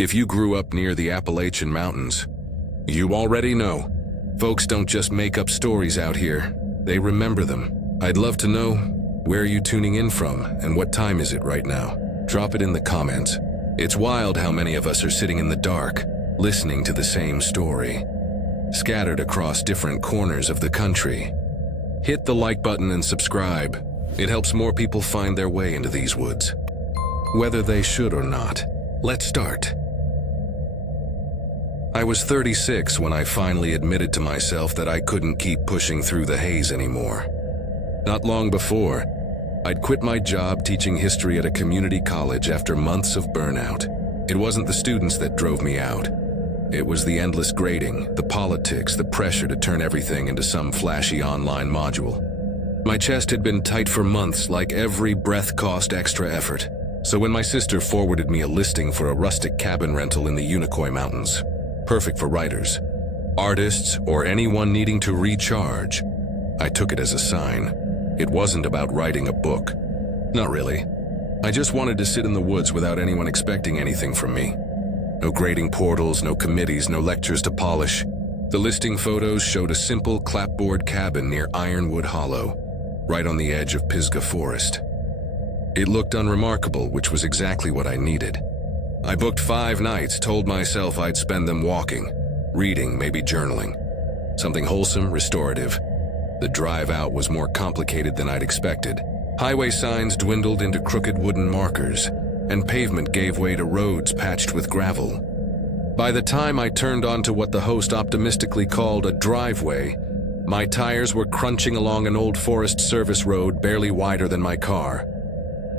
If you grew up near the Appalachian Mountains, you already know. Folks don't just make up stories out here, they remember them. I'd love to know, where are you tuning in from and what time is it right now? Drop it in the comments. It's wild how many of us are sitting in the dark, listening to the same story, scattered across different corners of the country. Hit the like button and subscribe. It helps more people find their way into these woods. Whether they should or not. Let's start. I was 36 when I finally admitted to myself that I couldn't keep pushing through the haze anymore. Not long before, I'd quit my job teaching history at a community college after months of burnout. It wasn't the students that drove me out. It was the endless grading, the politics, the pressure to turn everything into some flashy online module. My chest had been tight for months, like every breath cost extra effort. So when my sister forwarded me a listing for a rustic cabin rental in the Appalachian Mountains, perfect for writers, artists, or anyone needing to recharge, I took it as a sign. It wasn't about writing a book. Not really. I just wanted to sit in the woods without anyone expecting anything from me. No grading portals, no committees, no lectures to polish. The listing photos showed a simple clapboard cabin near Ironwood Hollow, right on the edge of Pisgah Forest. It looked unremarkable, which was exactly what I needed. I booked 5 nights, told myself I'd spend them walking, reading, maybe journaling. Something wholesome, restorative. The drive out was more complicated than I'd expected. Highway signs dwindled into crooked wooden markers, and pavement gave way to roads patched with gravel. By the time I turned onto what the host optimistically called a driveway, my tires were crunching along an old Forest Service road barely wider than my car.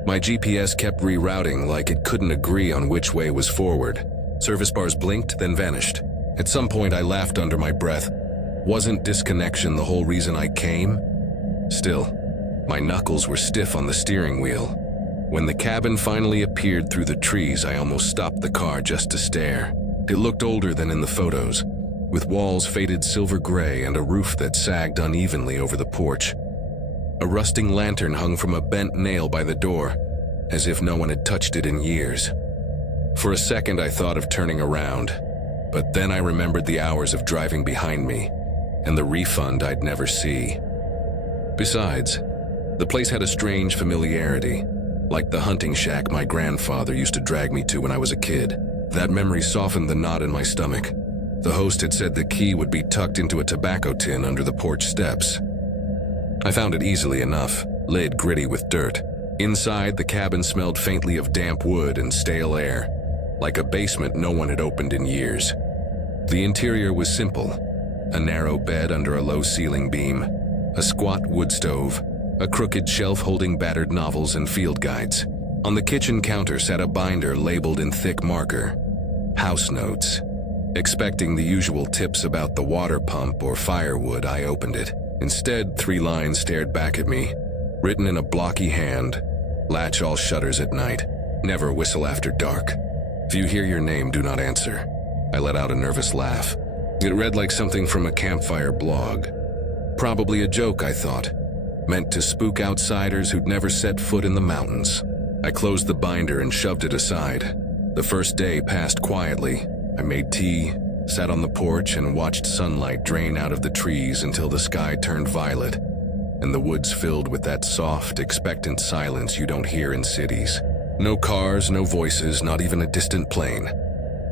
My GPS kept rerouting like it couldn't agree on which way was forward. Service bars blinked, then vanished. At some point I laughed under my breath. Wasn't disconnection the whole reason I came? Still, my knuckles were stiff on the steering wheel. When the cabin finally appeared through the trees, I almost stopped the car just to stare. It looked older than in the photos, with walls faded silver gray and a roof that sagged unevenly over the porch. A rusting lantern hung from a bent nail by the door, as if no one had touched it in years. For a second I thought of turning around, but then I remembered the hours of driving behind me, and the refund I'd never see. Besides, the place had a strange familiarity, like the hunting shack my grandfather used to drag me to when I was a kid. That memory softened the knot in my stomach. The host had said the key would be tucked into a tobacco tin under the porch steps. I found it easily enough, lid gritty with dirt. Inside, the cabin smelled faintly of damp wood and stale air, like a basement no one had opened in years. The interior was simple. A narrow bed under a low ceiling beam, a squat wood stove, a crooked shelf holding battered novels and field guides. On the kitchen counter sat a binder labeled in thick marker, "House Notes." Expecting the usual tips about the water pump or firewood, I opened it. Instead, 3 lines stared back at me, written in a blocky hand: "Latch all shutters at night. Never whistle after dark. If you hear your name, do not answer." I let out a nervous laugh. It read like something from a campfire blog. Probably a joke, I thought, meant to spook outsiders who'd never set foot in the mountains. I closed the binder and shoved it aside. The first day passed quietly. I made tea, sat on the porch, and watched sunlight drain out of the trees until the sky turned violet, and the woods filled with that soft, expectant silence you don't hear in cities. No cars, no voices, not even a distant plane.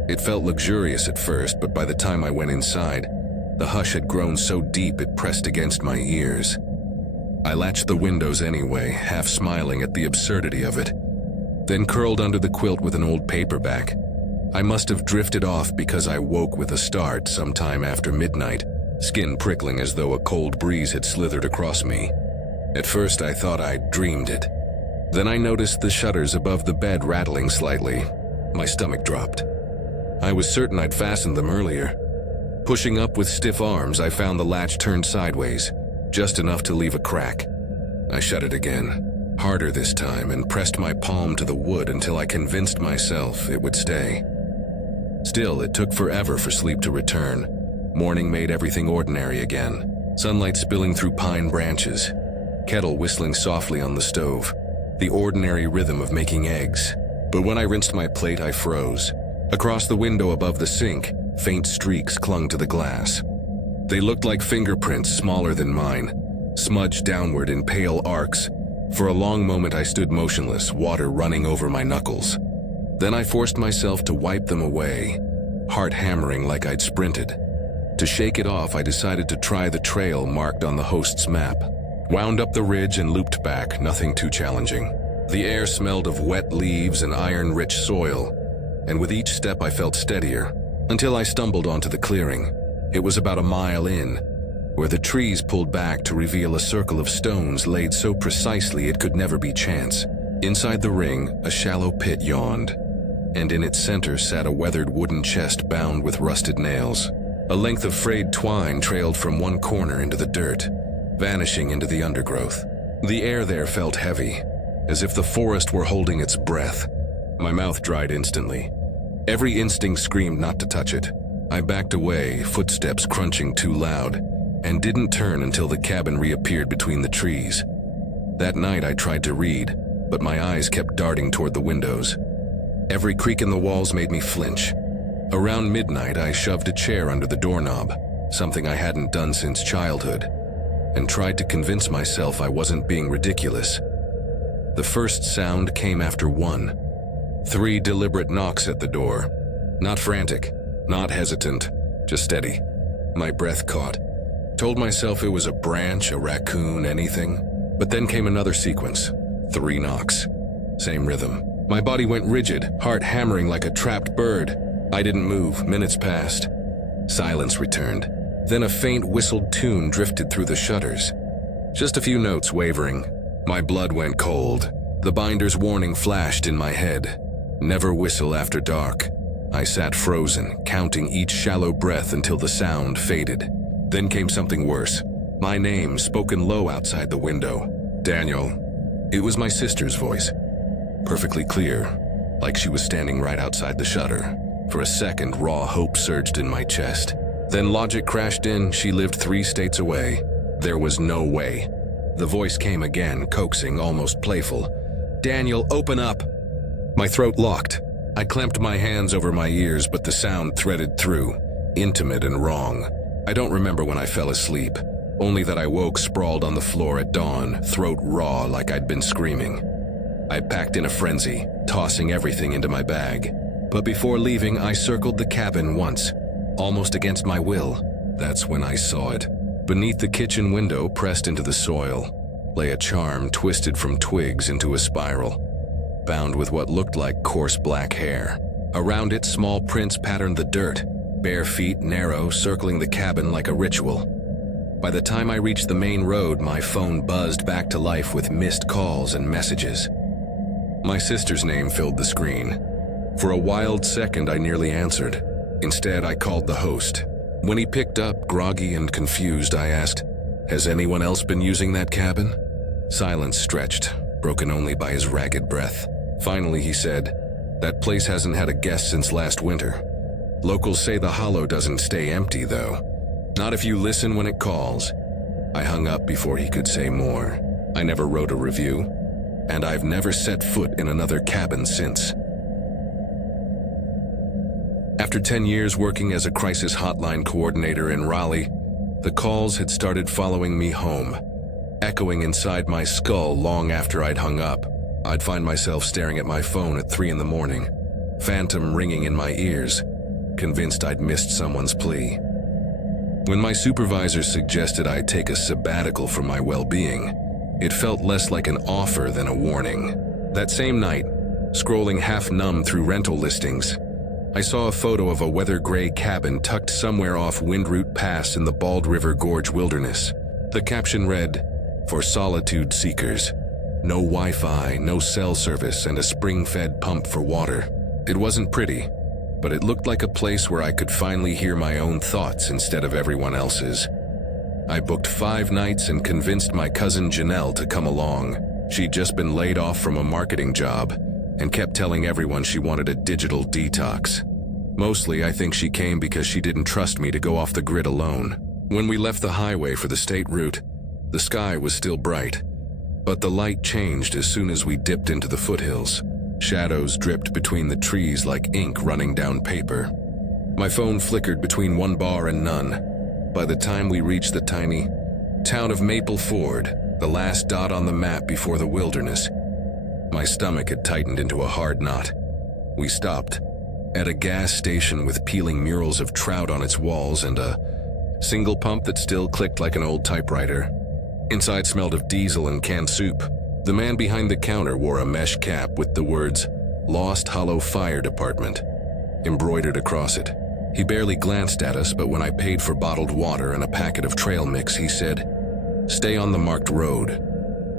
It felt luxurious at first, but by the time I went inside, the hush had grown so deep it pressed against my ears. I latched the windows anyway, half smiling at the absurdity of it, then curled under the quilt with an old paperback. I must have drifted off because I woke with a start sometime after midnight, skin prickling as though a cold breeze had slithered across me. At first I thought I'd dreamed it. Then I noticed the shutters above the bed rattling slightly. My stomach dropped. I was certain I'd fastened them earlier. Pushing up with stiff arms, I found the latch turned sideways, just enough to leave a crack. I shut it again, harder this time, and pressed my palm to the wood until I convinced myself it would stay. Still, it took forever for sleep to return. Morning made everything ordinary again. Sunlight spilling through pine branches, kettle whistling softly on the stove, the ordinary rhythm of making eggs. But when I rinsed my plate, I froze. Across the window above the sink, faint streaks clung to the glass. They looked like fingerprints smaller than mine, smudged downward in pale arcs. For a long moment I stood motionless, water running over my knuckles. Then I forced myself to wipe them away, heart hammering like I'd sprinted. To shake it off, I decided to try the trail marked on the host's map. Wound up the ridge and looped back, nothing too challenging. The air smelled of wet leaves and iron-rich soil, and with each step I felt steadier, until I stumbled onto the clearing. It was about a mile in, where the trees pulled back to reveal a circle of stones laid so precisely it could never be chance. Inside the ring, a shallow pit yawned, and in its center sat a weathered wooden chest bound with rusted nails. A length of frayed twine trailed from one corner into the dirt, vanishing into the undergrowth. The air there felt heavy, as if the forest were holding its breath. My mouth dried instantly. Every instinct screamed not to touch it. I backed away, footsteps crunching too loud, and didn't turn until the cabin reappeared between the trees. That night I tried to read, but my eyes kept darting toward the windows. Every creak in the walls made me flinch. Around midnight, I shoved a chair under the doorknob, something I hadn't done since childhood, and tried to convince myself I wasn't being ridiculous. The first sound came after 1. 3 deliberate knocks at the door. Not frantic, not hesitant, just steady. My breath caught. Told myself it was a branch, a raccoon, anything. But then came another sequence. 3 knocks. Same rhythm. My body went rigid, heart hammering like a trapped bird. I didn't move. Minutes passed. Silence returned. Then a faint whistled tune drifted through the shutters. Just a few notes wavering. My blood went cold. The binder's warning flashed in my head. Never whistle after dark. I sat frozen, counting each shallow breath until the sound faded. Then came something worse. My name, spoken low outside the window. Daniel. It was my sister's voice. Perfectly clear, like she was standing right outside the shutter. For a second, raw hope surged in my chest. Then logic crashed in. She lived 3 states away. There was no way. The voice came again, coaxing, almost playful. Daniel, open up! My throat locked. I clamped my hands over my ears, but the sound threaded through, intimate and wrong. I don't remember when I fell asleep, only that I woke sprawled on the floor at dawn, throat raw like I'd been screaming. I packed in a frenzy, tossing everything into my bag. But before leaving, I circled the cabin once, almost against my will. That's when I saw it. Beneath the kitchen window, pressed into the soil, lay a charm twisted from twigs into a spiral, bound with what looked like coarse black hair. Around it, small prints patterned the dirt, bare feet narrow, circling the cabin like a ritual. By the time I reached the main road, my phone buzzed back to life with missed calls and messages. My sister's name filled the screen. For a wild second, I nearly answered. Instead, I called the host. When he picked up, groggy and confused, I asked, "Has anyone else been using that cabin?" Silence stretched, broken only by his ragged breath. Finally, he said, "That place hasn't had a guest since last winter. Locals say the hollow doesn't stay empty, though. Not if you listen when it calls." I hung up before he could say more. I never wrote a review, and I've never set foot in another cabin since. After 10 years working as a crisis hotline coordinator in Raleigh, the calls had started following me home, echoing inside my skull long after I'd hung up. I'd find myself staring at my phone at 3 in the morning, phantom ringing in my ears, convinced I'd missed someone's plea. When my supervisor suggested I take a sabbatical from my well-being, it felt less like an offer than a warning. That same night, scrolling half-numb through rental listings, I saw a photo of a weather-gray cabin tucked somewhere off Windroot Pass in the Bald River Gorge wilderness. The caption read, "For solitude seekers. No Wi-Fi, no cell service, and a spring-fed pump for water." It wasn't pretty, but it looked like a place where I could finally hear my own thoughts instead of everyone else's. I booked 5 nights and convinced my cousin Janelle to come along. She'd just been laid off from a marketing job and kept telling everyone she wanted a digital detox. Mostly, I think she came because she didn't trust me to go off the grid alone. When we left the highway for the state route, the sky was still bright, but the light changed as soon as we dipped into the foothills. Shadows dripped between the trees like ink running down paper. My phone flickered between one bar and none. By the time we reached the tiny town of Maple Ford, the last dot on the map before the wilderness, my stomach had tightened into a hard knot. We stopped at a gas station with peeling murals of trout on its walls and a single pump that still clicked like an old typewriter. Inside smelled of diesel and canned soup. The man behind the counter wore a mesh cap with the words, "Lost Hollow Fire Department," embroidered across it. He barely glanced at us, but when I paid for bottled water and a packet of trail mix, he said, "Stay on the marked road.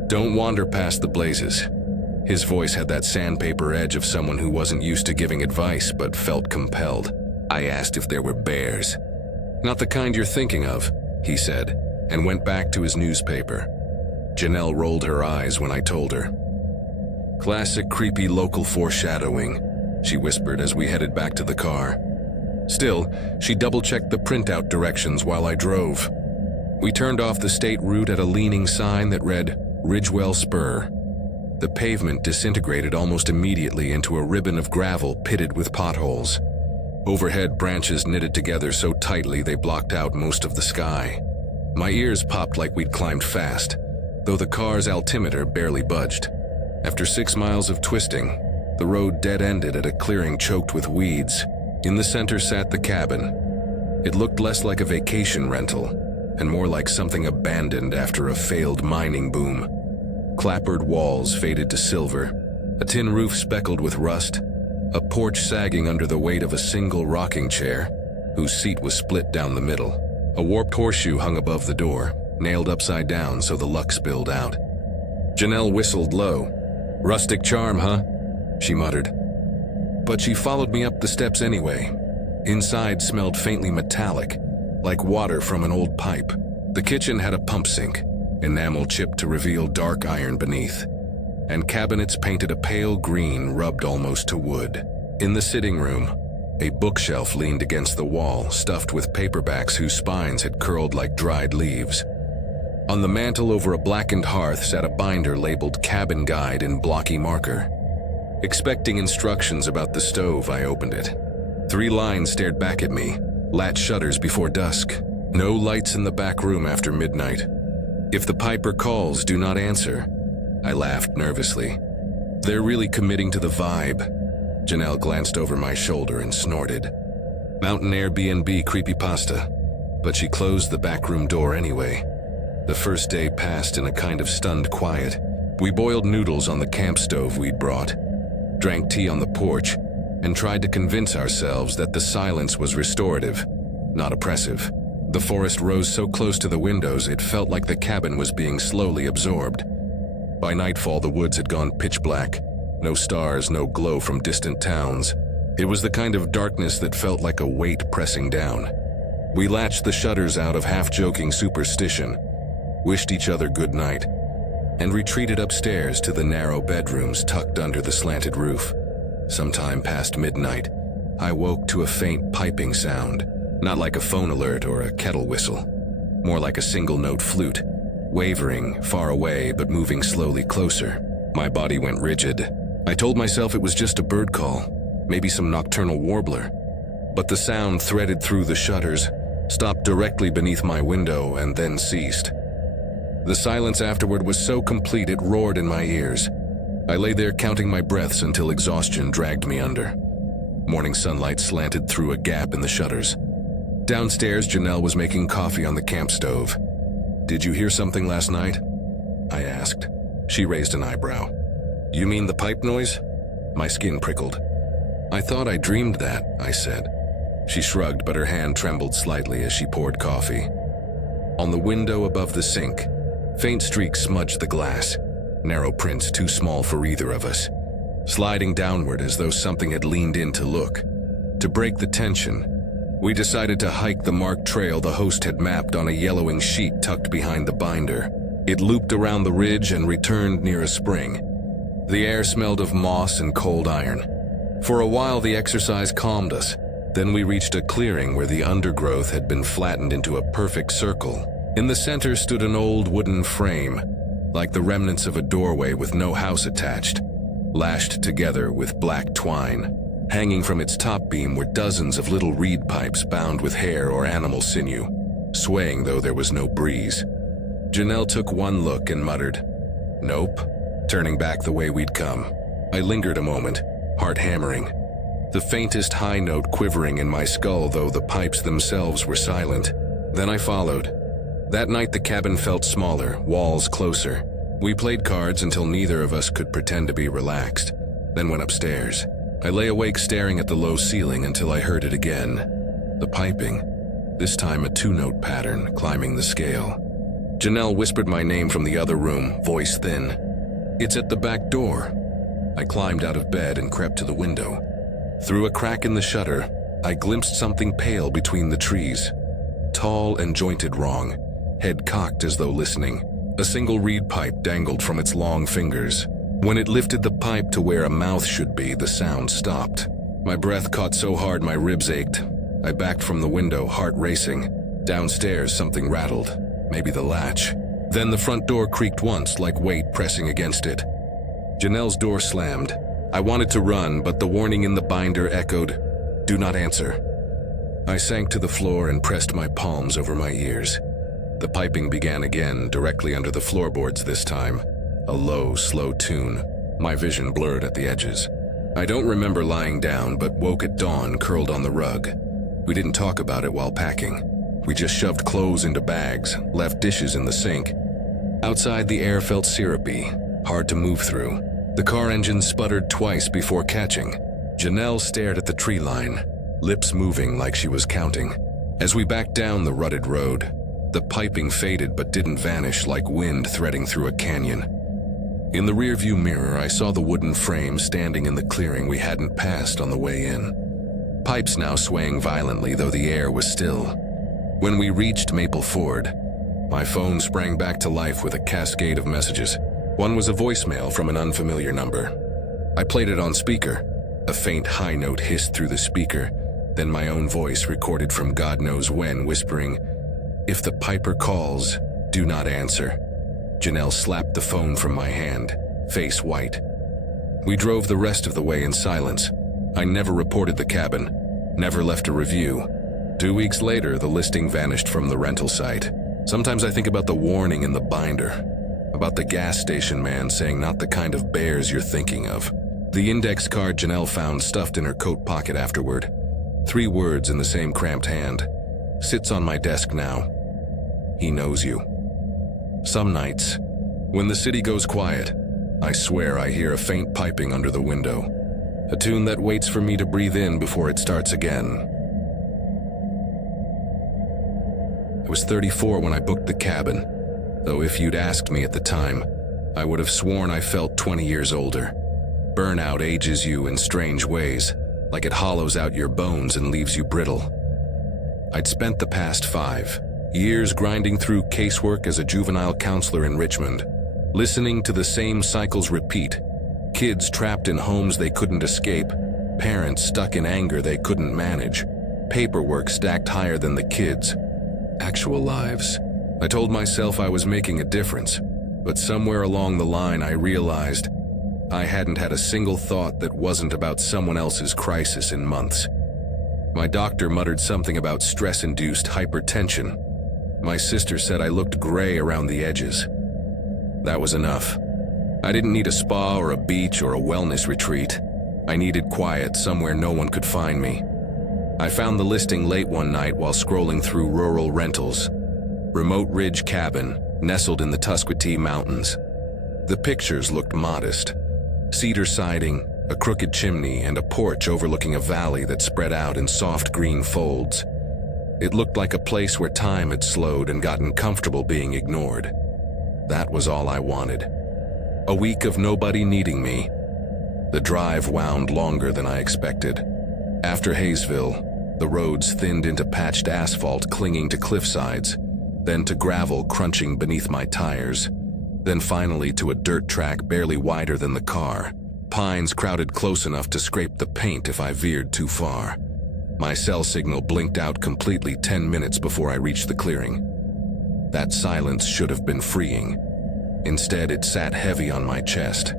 Don't wander past the blazes." His voice had that sandpaper edge of someone who wasn't used to giving advice but felt compelled. I asked if there were bears. "Not the kind you're thinking of," he said, and went back to his newspaper. Janelle rolled her eyes when I told her. "Classic creepy local foreshadowing," she whispered as we headed back to the car. Still, she double-checked the printout directions while I drove. We turned off the state route at a leaning sign that read, "Ridgewell Spur." The pavement disintegrated almost immediately into a ribbon of gravel pitted with potholes. Overhead branches knitted together so tightly they blocked out most of the sky. My ears popped like we'd climbed fast, though the car's altimeter barely budged. After 6 miles of twisting, the road dead-ended at a clearing choked with weeds. In the center sat the cabin. It looked less like a vacation rental, and more like something abandoned after a failed mining boom. Clappered walls faded to silver, a tin roof speckled with rust, a porch sagging under the weight of a single rocking chair, whose seat was split down the middle. A warped horseshoe hung above the door, nailed upside down so the luck spilled out. Janelle whistled low. "Rustic charm, huh?" she muttered. But she followed me up the steps anyway. Inside smelled faintly metallic, like water from an old pipe. The kitchen had a pump sink, enamel chipped to reveal dark iron beneath, and cabinets painted a pale green rubbed almost to wood. In the sitting room, a bookshelf leaned against the wall, stuffed with paperbacks whose spines had curled like dried leaves. On the mantel over a blackened hearth sat a binder labeled Cabin Guide in blocky marker. Expecting instructions about the stove, I opened it. 3 lines stared back at me, latch shutters before dusk. No lights in the back room after midnight. If the piper calls, do not answer. I laughed nervously. They're really committing to the vibe. Janelle glanced over my shoulder and snorted. Mountain Airbnb creepypasta. But she closed the back room door anyway. The first day passed in a kind of stunned quiet. We boiled noodles on the camp stove we'd brought, drank tea on the porch, and tried to convince ourselves that the silence was restorative, not oppressive. The forest rose so close to the windows it felt like the cabin was being slowly absorbed. By nightfall, the woods had gone pitch black. No stars, no glow from distant towns. It was the kind of darkness that felt like a weight pressing down. We latched the shutters out of half-joking superstition, wished each other good night, and retreated upstairs to the narrow bedrooms tucked under the slanted roof. Sometime past midnight, I woke to a faint piping sound, not like a phone alert or a kettle whistle, more like a single-note flute, wavering, far away but moving slowly closer. My body went rigid. I told myself it was just a bird call, maybe some nocturnal warbler. But the sound threaded through the shutters, stopped directly beneath my window, and then ceased. The silence afterward was so complete it roared in my ears. I lay there counting my breaths until exhaustion dragged me under. Morning sunlight slanted through a gap in the shutters. Downstairs, Janelle was making coffee on the camp stove. "Did you hear something last night?" I asked. She raised an eyebrow. "You mean the pipe noise?" My skin prickled. "I thought I dreamed that," I said. She shrugged, but her hand trembled slightly as she poured coffee. On the window above the sink, faint streaks smudged the glass, narrow prints too small for either of us, sliding downward as though something had leaned in to look. To break the tension, we decided to hike the marked trail the host had mapped on a yellowing sheet tucked behind the binder. It looped around the ridge and returned near a spring. The air smelled of moss and cold iron. For a while, the exercise calmed us. Then we reached a clearing where the undergrowth had been flattened into a perfect circle. In the center stood an old wooden frame, like the remnants of a doorway with no house attached. lashed together with black twine. Hanging from its top beam were dozens of little reed pipes bound with hair or animal sinew, swaying though there was no breeze. Janelle took one look and muttered, "Nope," turning back the way we'd come. I lingered a moment, heart hammering, the faintest high note quivering in my skull though the pipes themselves were silent. Then I followed. That night the cabin felt smaller, walls closer. We played cards until neither of us could pretend to be relaxed, then went upstairs. I lay awake staring at the low ceiling until I heard it again. The piping, this time a 2-note pattern climbing the scale. Janelle whispered my name from the other room, voice thin. "It's at the back door." I climbed out of bed and crept to the window. Through a crack in the shutter, I glimpsed something pale between the trees. Tall and jointed wrong, head cocked as though listening. A single reed pipe dangled from its long fingers. When it lifted the pipe to where a mouth should be, the sound stopped. My breath caught so hard my ribs ached. I backed from the window, heart racing. Downstairs, something rattled, maybe the latch. Then the front door creaked once, like weight pressing against it. Janelle's door slammed. I wanted to run, but the warning in the binder echoed, "Do not answer." I sank to the floor and pressed my palms over my ears. The piping began again, directly under the floorboards this time. A low, slow tune. My vision blurred at the edges. I don't remember lying down, but woke at dawn, curled on the rug. We didn't talk about it while packing. We just shoved clothes into bags, left dishes in the sink. Outside, the air felt syrupy, hard to move through. The car engine sputtered twice before catching. Janelle stared at the tree line, lips moving like she was counting. As we backed down the rutted road, the piping faded but didn't vanish like wind threading through a canyon. In the rearview mirror, I saw the wooden frame standing in the clearing we hadn't passed on the way in. Pipes now swaying violently, though the air was still. When we reached Maple Ford, my phone sprang back to life with a cascade of messages. One was a voicemail from an unfamiliar number. I played it on speaker. A faint high note hissed through the speaker, then my own voice recorded from God knows when, whispering, "If the piper calls, do not answer." Janelle slapped the phone from my hand, face white. We drove the rest of the way in silence. I never reported the cabin, never left a review. 2 weeks later, the listing vanished from the rental site. Sometimes I think about the warning in the binder, about the gas station man saying not the kind of bears you're thinking of. The index card Janelle found stuffed in her coat pocket afterward. 3 words in the same cramped hand. Sits on my desk now. He knows you. Some nights, when the city goes quiet, I swear I hear a faint piping under the window. A tune that waits for me to breathe in before it starts again. I was 34 when I booked the cabin, though if you'd asked me at the time, I would have sworn I felt 20 years older. Burnout ages you in strange ways, like it hollows out your bones and leaves you brittle. I'd spent the past 5 years grinding through casework as a juvenile counselor in Richmond, listening to the same cycles repeat. Kids trapped in homes they couldn't escape, parents stuck in anger they couldn't manage, paperwork stacked higher than the kids. Actual lives. I told myself I was making a difference, but somewhere along the line I realized I hadn't had a single thought that wasn't about someone else's crisis in months. My doctor muttered something about stress-induced hypertension. My sister said I looked gray around the edges. That was enough. I didn't need a spa or a beach or a wellness retreat. I needed quiet somewhere no one could find me. I found the listing late one night while scrolling through rural rentals. Remote ridge cabin, nestled in the Appalachian Mountains. The pictures looked modest. Cedar siding, a crooked chimney, and a porch overlooking a valley that spread out in soft green folds. It looked like a place where time had slowed and gotten comfortable being ignored. That was all I wanted. A week of nobody needing me. The drive wound longer than I expected. After Hayesville, the roads thinned into patched asphalt clinging to cliff sides, then to gravel crunching beneath my tires, then finally to a dirt track barely wider than the car. Pines crowded close enough to scrape the paint if I veered too far. My cell signal blinked out completely 10 minutes before I reached the clearing. That silence should have been freeing. Instead, it sat heavy on my chest.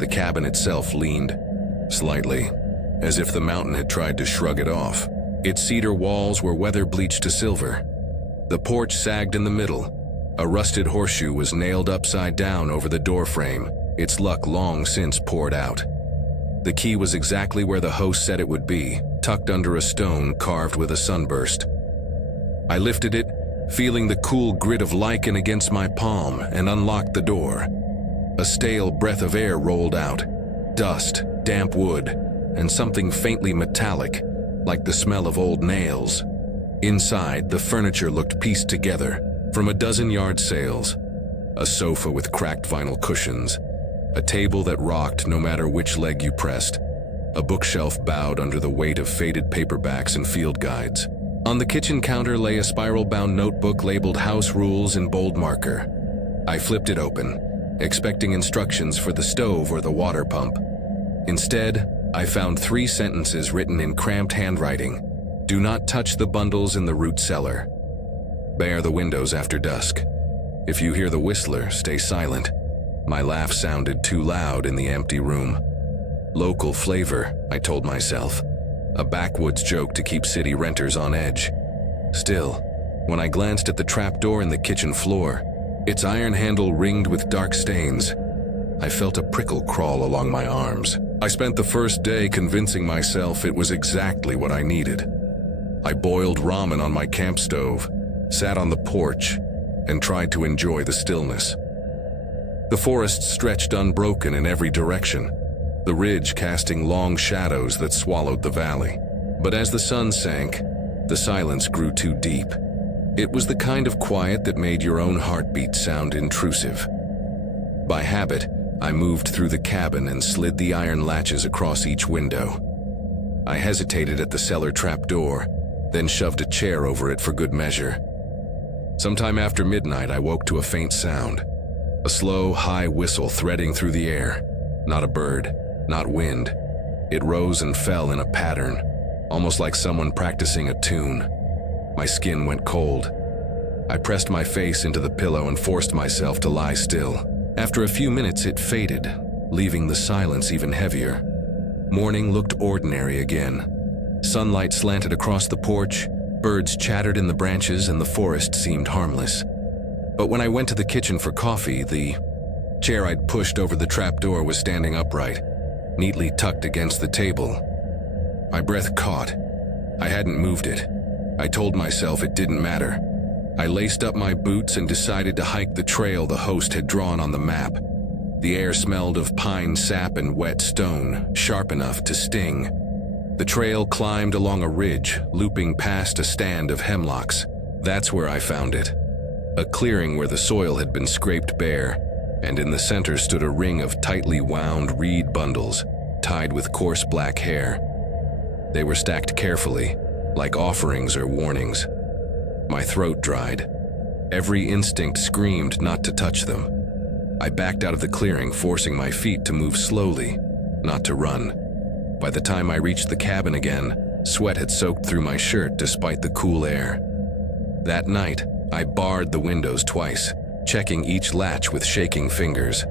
The cabin itself leaned, slightly, as if the mountain had tried to shrug it off. Its cedar walls were weather-bleached to silver. The porch sagged in the middle. A rusted horseshoe was nailed upside down over the doorframe, its luck long since poured out. The key was exactly where the host said it would be, tucked under a stone carved with a sunburst. I lifted it, feeling the cool grit of lichen against my palm, and unlocked the door. A stale breath of air rolled out. Dust, damp wood, and something faintly metallic, like the smell of old nails. Inside, the furniture looked pieced together from a dozen yard sales. A sofa with cracked vinyl cushions, a table that rocked no matter which leg you pressed, a bookshelf bowed under the weight of faded paperbacks and field guides. On the kitchen counter lay a spiral-bound notebook labeled House Rules in bold marker. I flipped it open, expecting instructions for the stove or the water pump. Instead, I found 3 sentences written in cramped handwriting. Do not touch the bundles in the root cellar. Bare the windows after dusk. If you hear the whistler, stay silent. My laugh sounded too loud in the empty room. Local flavor, I told myself. A backwoods joke to keep city renters on edge. Still, when I glanced at the trapdoor in the kitchen floor, its iron handle ringed with dark stains, I felt a prickle crawl along my arms. I spent the first day convincing myself it was exactly what I needed. I boiled ramen on my camp stove, sat on the porch, and tried to enjoy the stillness. The forest stretched unbroken in every direction, the ridge casting long shadows that swallowed the valley. But as the sun sank, the silence grew too deep. It was the kind of quiet that made your own heartbeat sound intrusive. By habit, I moved through the cabin and slid the iron latches across each window. I hesitated at the cellar trapdoor, then shoved a chair over it for good measure. Sometime after midnight, I woke to a faint sound. A slow, high whistle threading through the air. Not a bird, not wind. It rose and fell in a pattern, almost like someone practicing a tune. My skin went cold. I pressed my face into the pillow and forced myself to lie still. After a few minutes, it faded, leaving the silence even heavier. Morning looked ordinary again. Sunlight slanted across the porch, birds chattered in the branches, and the forest seemed harmless. But when I went to the kitchen for coffee, the chair I'd pushed over the trapdoor was standing upright, neatly tucked against the table. My breath caught. I hadn't moved it. I told myself it didn't matter. I laced up my boots and decided to hike the trail the host had drawn on the map. The air smelled of pine sap and wet stone, sharp enough to sting. The trail climbed along a ridge, looping past a stand of hemlocks. That's where I found it. A clearing where the soil had been scraped bare, and in the center stood a ring of tightly wound reed bundles, tied with coarse black hair. They were stacked carefully, like offerings or warnings. My throat dried. Every instinct screamed not to touch them. I backed out of the clearing, forcing my feet to move slowly, not to run. By the time I reached the cabin again, sweat had soaked through my shirt despite the cool air. That night, I barred the windows twice, checking each latch with shaking fingers.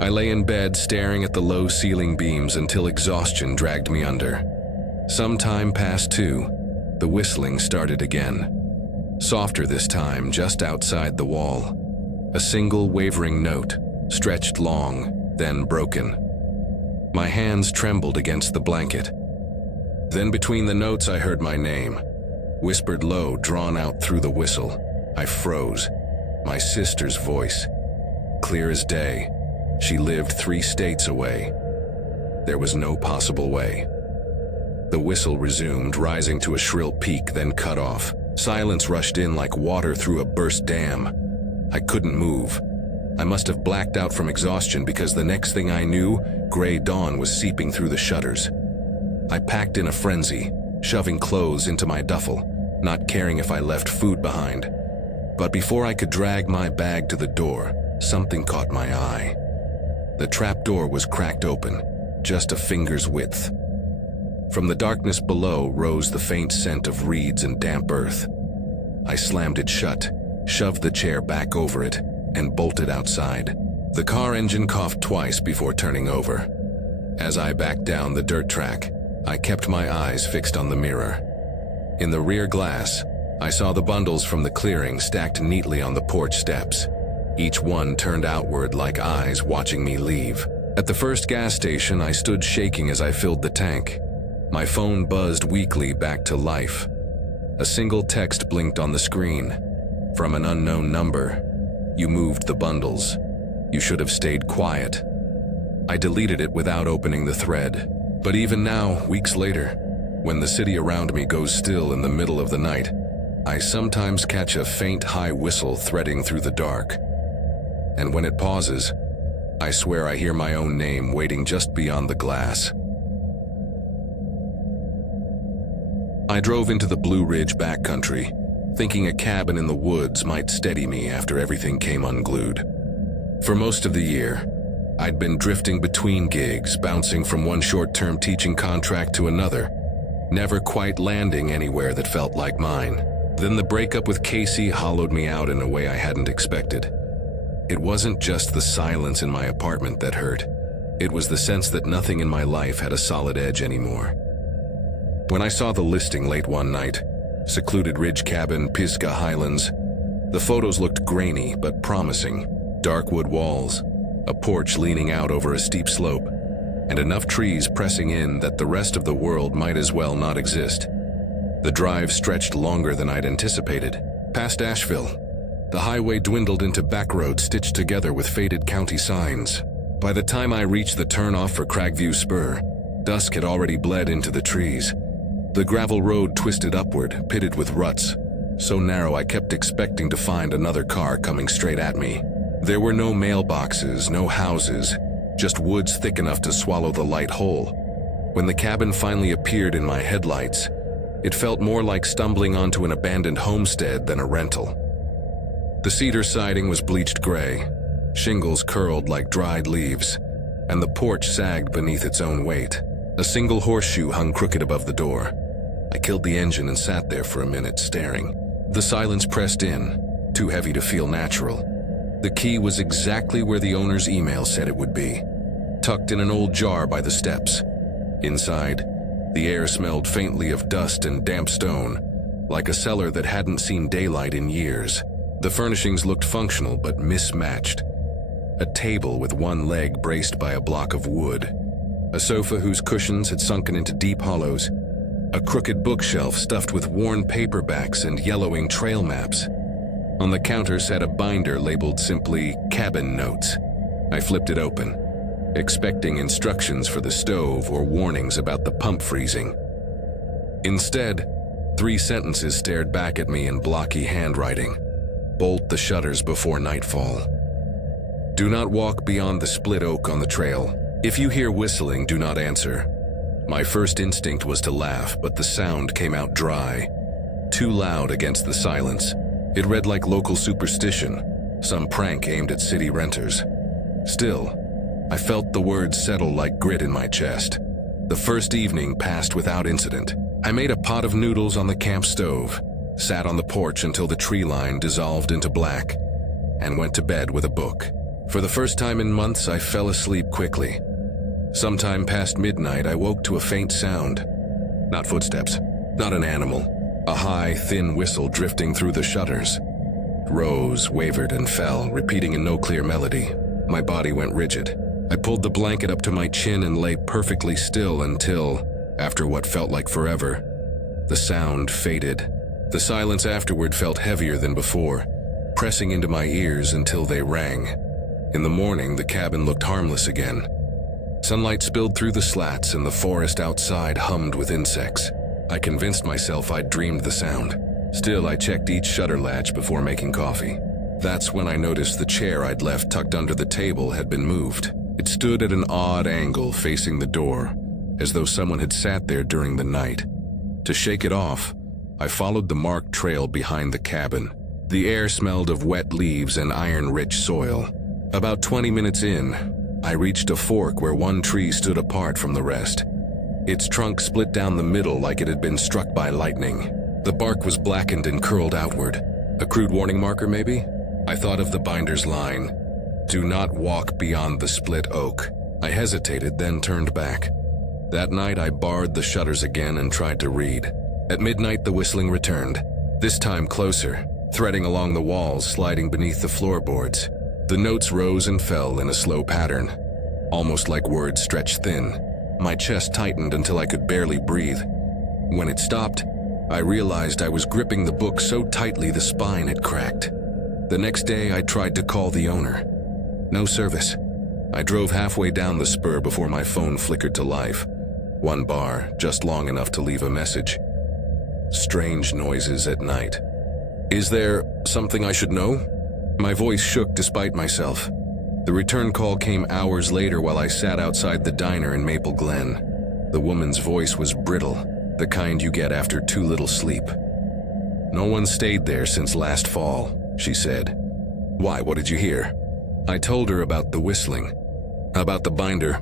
I lay in bed staring at the low ceiling beams until exhaustion dragged me under. Sometime past 2, the whistling started again. Softer this time, just outside the wall. A single wavering note, stretched long, then broken. My hands trembled against the blanket. Then between the notes I heard my name, whispered low, drawn out through the whistle. I froze. My sister's voice. Clear as day. She lived 3 states away. There was no possible way. The whistle resumed, rising to a shrill peak, then cut off. Silence rushed in like water through a burst dam. I couldn't move. I must have blacked out from exhaustion because the next thing I knew, gray dawn was seeping through the shutters. I packed in a frenzy, shoving clothes into my duffel, not caring if I left food behind. But before I could drag my bag to the door, something caught my eye. The trapdoor was cracked open, just a finger's width. From the darkness below rose the faint scent of reeds and damp earth. I slammed it shut, shoved the chair back over it, and bolted outside. The car engine coughed twice before turning over. As I backed down the dirt track, I kept my eyes fixed on the mirror. In the rear glass, I saw the bundles from the clearing stacked neatly on the porch steps. Each one turned outward like eyes watching me leave. At the first gas station, I stood shaking as I filled the tank. My phone buzzed weakly back to life. A single text blinked on the screen. From an unknown number. "You moved the bundles. You should have stayed quiet." I deleted it without opening the thread. But even now, weeks later, when the city around me goes still in the middle of the night, I sometimes catch a faint high whistle threading through the dark. And when it pauses, I swear I hear my own name waiting just beyond the glass. I drove into the Blue Ridge backcountry, thinking a cabin in the woods might steady me after everything came unglued. For most of the year, I'd been drifting between gigs, bouncing from one short-term teaching contract to another, never quite landing anywhere that felt like mine. Then the breakup with Casey hollowed me out in a way I hadn't expected. It wasn't just the silence in my apartment that hurt. It was the sense that nothing in my life had a solid edge anymore. When I saw the listing late one night, secluded ridge cabin, Pisgah Highlands, the photos looked grainy but promising. Dark wood walls, a porch leaning out over a steep slope, and enough trees pressing in that the rest of the world might as well not exist. The drive stretched longer than I'd anticipated. Past Asheville, the highway dwindled into back roads stitched together with faded county signs. By the time I reached the turnoff for Cragview Spur, dusk had already bled into the trees. The gravel road twisted upward, pitted with ruts, so narrow I kept expecting to find another car coming straight at me. There were no mailboxes, no houses, just woods thick enough to swallow the light whole. When the cabin finally appeared in my headlights, it felt more like stumbling onto an abandoned homestead than a rental. The cedar siding was bleached gray, shingles curled like dried leaves, and the porch sagged beneath its own weight. A single horseshoe hung crooked above the door. I killed the engine and sat there for a minute, staring. The silence pressed in, too heavy to feel natural. The key was exactly where the owner's email said it would be, tucked in an old jar by the steps. Inside, the air smelled faintly of dust and damp stone, like a cellar that hadn't seen daylight in years. The furnishings looked functional but mismatched. A table with one leg braced by a block of wood, a sofa whose cushions had sunken into deep hollows, a crooked bookshelf stuffed with worn paperbacks and yellowing trail maps. On the counter sat a binder labeled simply "Cabin Notes." I flipped it open, expecting instructions for the stove or warnings about the pump freezing. Instead, 3 sentences stared back at me in blocky handwriting. Bolt the shutters before nightfall. Do not walk beyond the split oak on the trail. If you hear whistling, do not answer. My first instinct was to laugh, but the sound came out dry, too loud against the silence. It read like local superstition, some prank aimed at city renters. Still, I felt the words settle like grit in my chest. The first evening passed without incident. I made a pot of noodles on the camp stove, sat on the porch until the tree line dissolved into black, and went to bed with a book. For the first time in months, I fell asleep quickly. Sometime past midnight, I woke to a faint sound. Not footsteps, not an animal. A high, thin whistle drifting through the shutters. Rose, wavered, and fell, repeating in no clear melody. My body went rigid. I pulled the blanket up to my chin and lay perfectly still until, after what felt like forever, the sound faded. The silence afterward felt heavier than before, pressing into my ears until they rang. In the morning, the cabin looked harmless again. Sunlight spilled through the slats and the forest outside hummed with insects. I convinced myself I'd dreamed the sound. Still, I checked each shutter latch before making coffee. That's when I noticed the chair I'd left tucked under the table had been moved. It stood at an odd angle facing the door, as though someone had sat there during the night. To shake it off, I followed the marked trail behind the cabin. The air smelled of wet leaves and iron-rich soil. About 20 minutes in, I reached a fork where one tree stood apart from the rest. Its trunk split down the middle like it had been struck by lightning. The bark was blackened and curled outward. A crude warning marker, maybe? I thought of the binder's line. "Do not walk beyond the split oak." I hesitated, then turned back. That night I barred the shutters again and tried to read. At midnight the whistling returned, this time closer, threading along the walls, sliding beneath the floorboards. The notes rose and fell in a slow pattern, almost like words stretched thin. My chest tightened until I could barely breathe. When it stopped, I realized I was gripping the book so tightly the spine had cracked. The next day I tried to call the owner. No service. I drove halfway down the spur before my phone flickered to life. One bar, just long enough to leave a message. Strange noises at night. "Is there something I should know?" My voice shook despite myself. The return call came hours later while I sat outside the diner in Maple Glen. The woman's voice was brittle, the kind you get after too little sleep. "No one stayed there since last fall," she said. "Why, what did you hear?" I told her about the whistling, about the binder,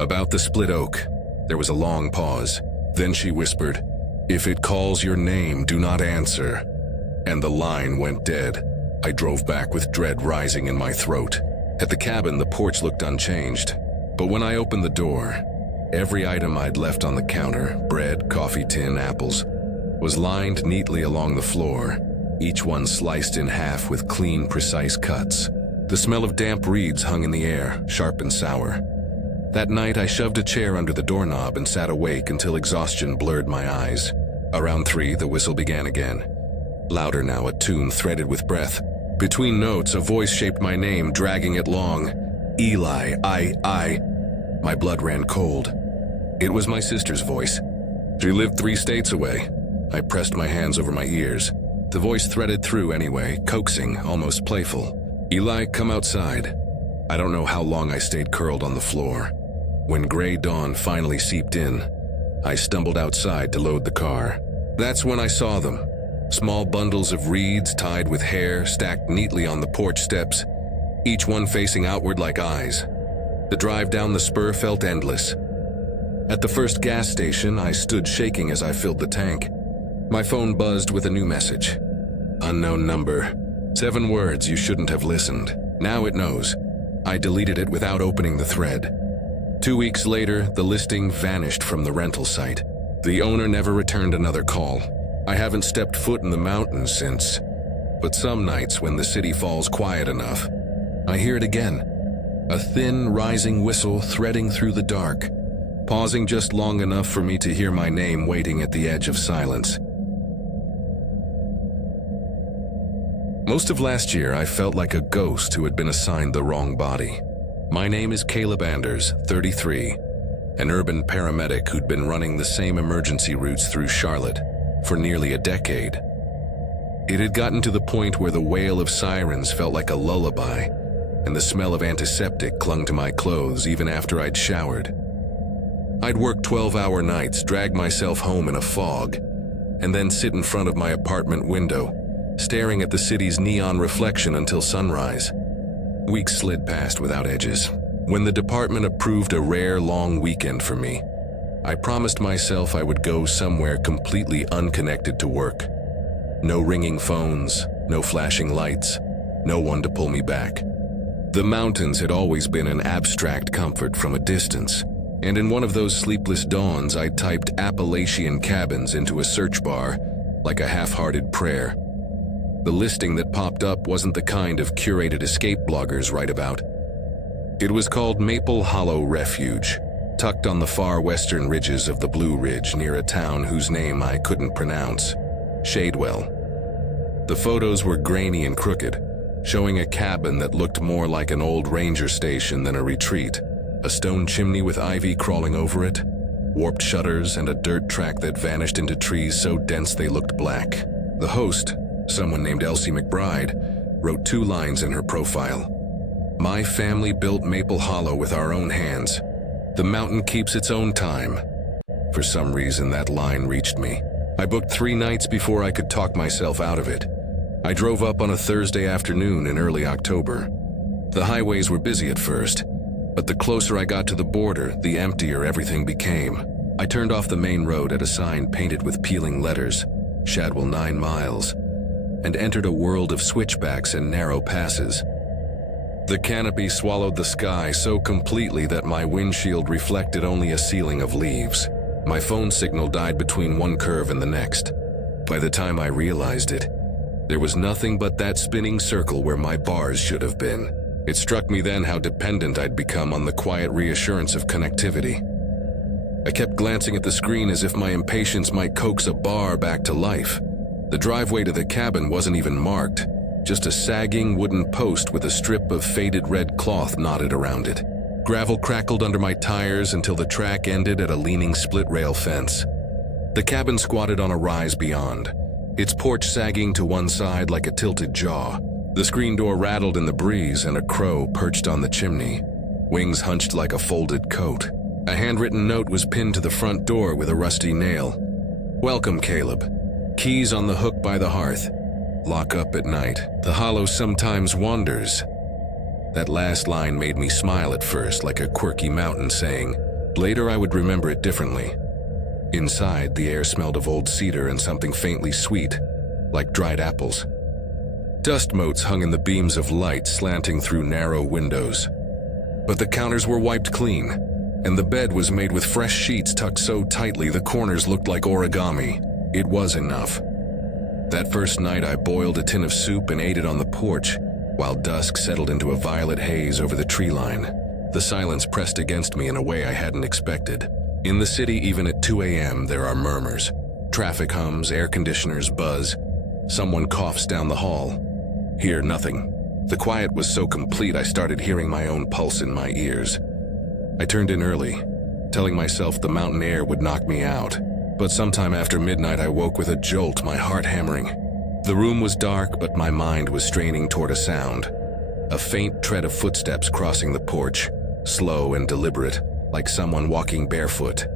about the split oak. There was a long pause. Then she whispered, "If it calls your name, do not answer." And the line went dead. I drove back with dread rising in my throat. At the cabin, the porch looked unchanged. But when I opened the door, every item I'd left on the counter, bread, coffee tin, apples, was lined neatly along the floor, each one sliced in half with clean, precise cuts. The smell of damp reeds hung in the air, sharp and sour. That night, I shoved a chair under the doorknob and sat awake until exhaustion blurred my eyes. Around 3, the whistle began again. Louder now, a tune threaded with breath. Between notes, a voice shaped my name, dragging it long. "Eli, I." My blood ran cold. It was my sister's voice. She lived 3 states away. I pressed my hands over my ears. The voice threaded through anyway, coaxing, almost playful. "Eli, come outside." I don't know how long I stayed curled on the floor. When gray dawn finally seeped in, I stumbled outside to load the car. That's when I saw them. Small bundles of reeds tied with hair stacked neatly on the porch steps, each one facing outward like eyes. The drive down the spur felt endless. At the first gas station, I stood shaking as I filled the tank. My phone buzzed with a new message. "Unknown number. 7 words you shouldn't have listened. Now it knows." I deleted it without opening the thread. 2 weeks later, the listing vanished from the rental site. The owner never returned another call. I haven't stepped foot in the mountains since. But some nights when the city falls quiet enough, I hear it again. A thin, rising whistle threading through the dark, pausing just long enough for me to hear my name waiting at the edge of silence. Most of last year, I felt like a ghost who had been assigned the wrong body. My name is Caleb Anders, 33, an urban paramedic who'd been running the same emergency routes through Charlotte for nearly a decade. It had gotten to the point where the wail of sirens felt like a lullaby, and the smell of antiseptic clung to my clothes even after I'd showered. I'd work 12-hour nights, drag myself home in a fog, and then sit in front of my apartment window, staring at the city's neon reflection until sunrise. Weeks slid past without edges. When the department approved a rare long weekend for me, I promised myself I would go somewhere completely unconnected to work. No ringing phones, no flashing lights, no one to pull me back. The mountains had always been an abstract comfort from a distance, and in one of those sleepless dawns I typed Appalachian cabins into a search bar like a half-hearted prayer. The listing that popped up wasn't the kind of curated escape bloggers write about. It was called Maple Hollow Refuge, tucked on the far western ridges of the Blue Ridge near a town whose name I couldn't pronounce, Shadewell. The photos were grainy and crooked, showing a cabin that looked more like an old ranger station than a retreat, a stone chimney with ivy crawling over it, warped shutters, and a dirt track that vanished into trees so dense they looked black. The host, someone named Elsie McBride, wrote 2 lines in her profile. "My family built Maple Hollow with our own hands. The mountain keeps its own time." For some reason, that line reached me. I booked 3 nights before I could talk myself out of it. I drove up on a Thursday afternoon in early October. The highways were busy at first, but the closer I got to the border, the emptier everything became. I turned off the main road at a sign painted with peeling letters, "Shadwell 9 miles," and entered a world of switchbacks and narrow passes. The canopy swallowed the sky so completely that my windshield reflected only a ceiling of leaves. My phone signal died between one curve and the next. By the time I realized it, there was nothing but that spinning circle where my bars should have been. It struck me then how dependent I'd become on the quiet reassurance of connectivity. I kept glancing at the screen as if my impatience might coax a bar back to life. The driveway to the cabin wasn't even marked, just a sagging wooden post with a strip of faded red cloth knotted around it. Gravel crackled under my tires until the track ended at a leaning split-rail fence. The cabin squatted on a rise beyond, its porch sagging to one side like a tilted jaw. The screen door rattled in the breeze and a crow perched on the chimney, wings hunched like a folded coat. A handwritten note was pinned to the front door with a rusty nail. "Welcome, Caleb. Keys on the hook by the hearth. Lock up at night. The hollow sometimes wanders." That last line made me smile at first, like a quirky mountain saying. Later I would remember it differently. Inside, the air smelled of old cedar and something faintly sweet, like dried apples. Dust motes hung in the beams of light slanting through narrow windows. But the counters were wiped clean, and the bed was made with fresh sheets tucked so tightly the corners looked like origami. It was enough. That first night I boiled a tin of soup and ate it on the porch, while dusk settled into a violet haze over the tree line. The silence pressed against me in a way I hadn't expected. In the city, even at 2 a.m., there are murmurs. Traffic hums, air conditioners buzz. Someone coughs down the hall. Here, nothing. The quiet was so complete I started hearing my own pulse in my ears. I turned in early, telling myself the mountain air would knock me out. But sometime after midnight I woke with a jolt, my heart hammering. The room was dark, but my mind was straining toward a sound. A faint tread of footsteps crossing the porch, slow and deliberate, like someone walking barefoot.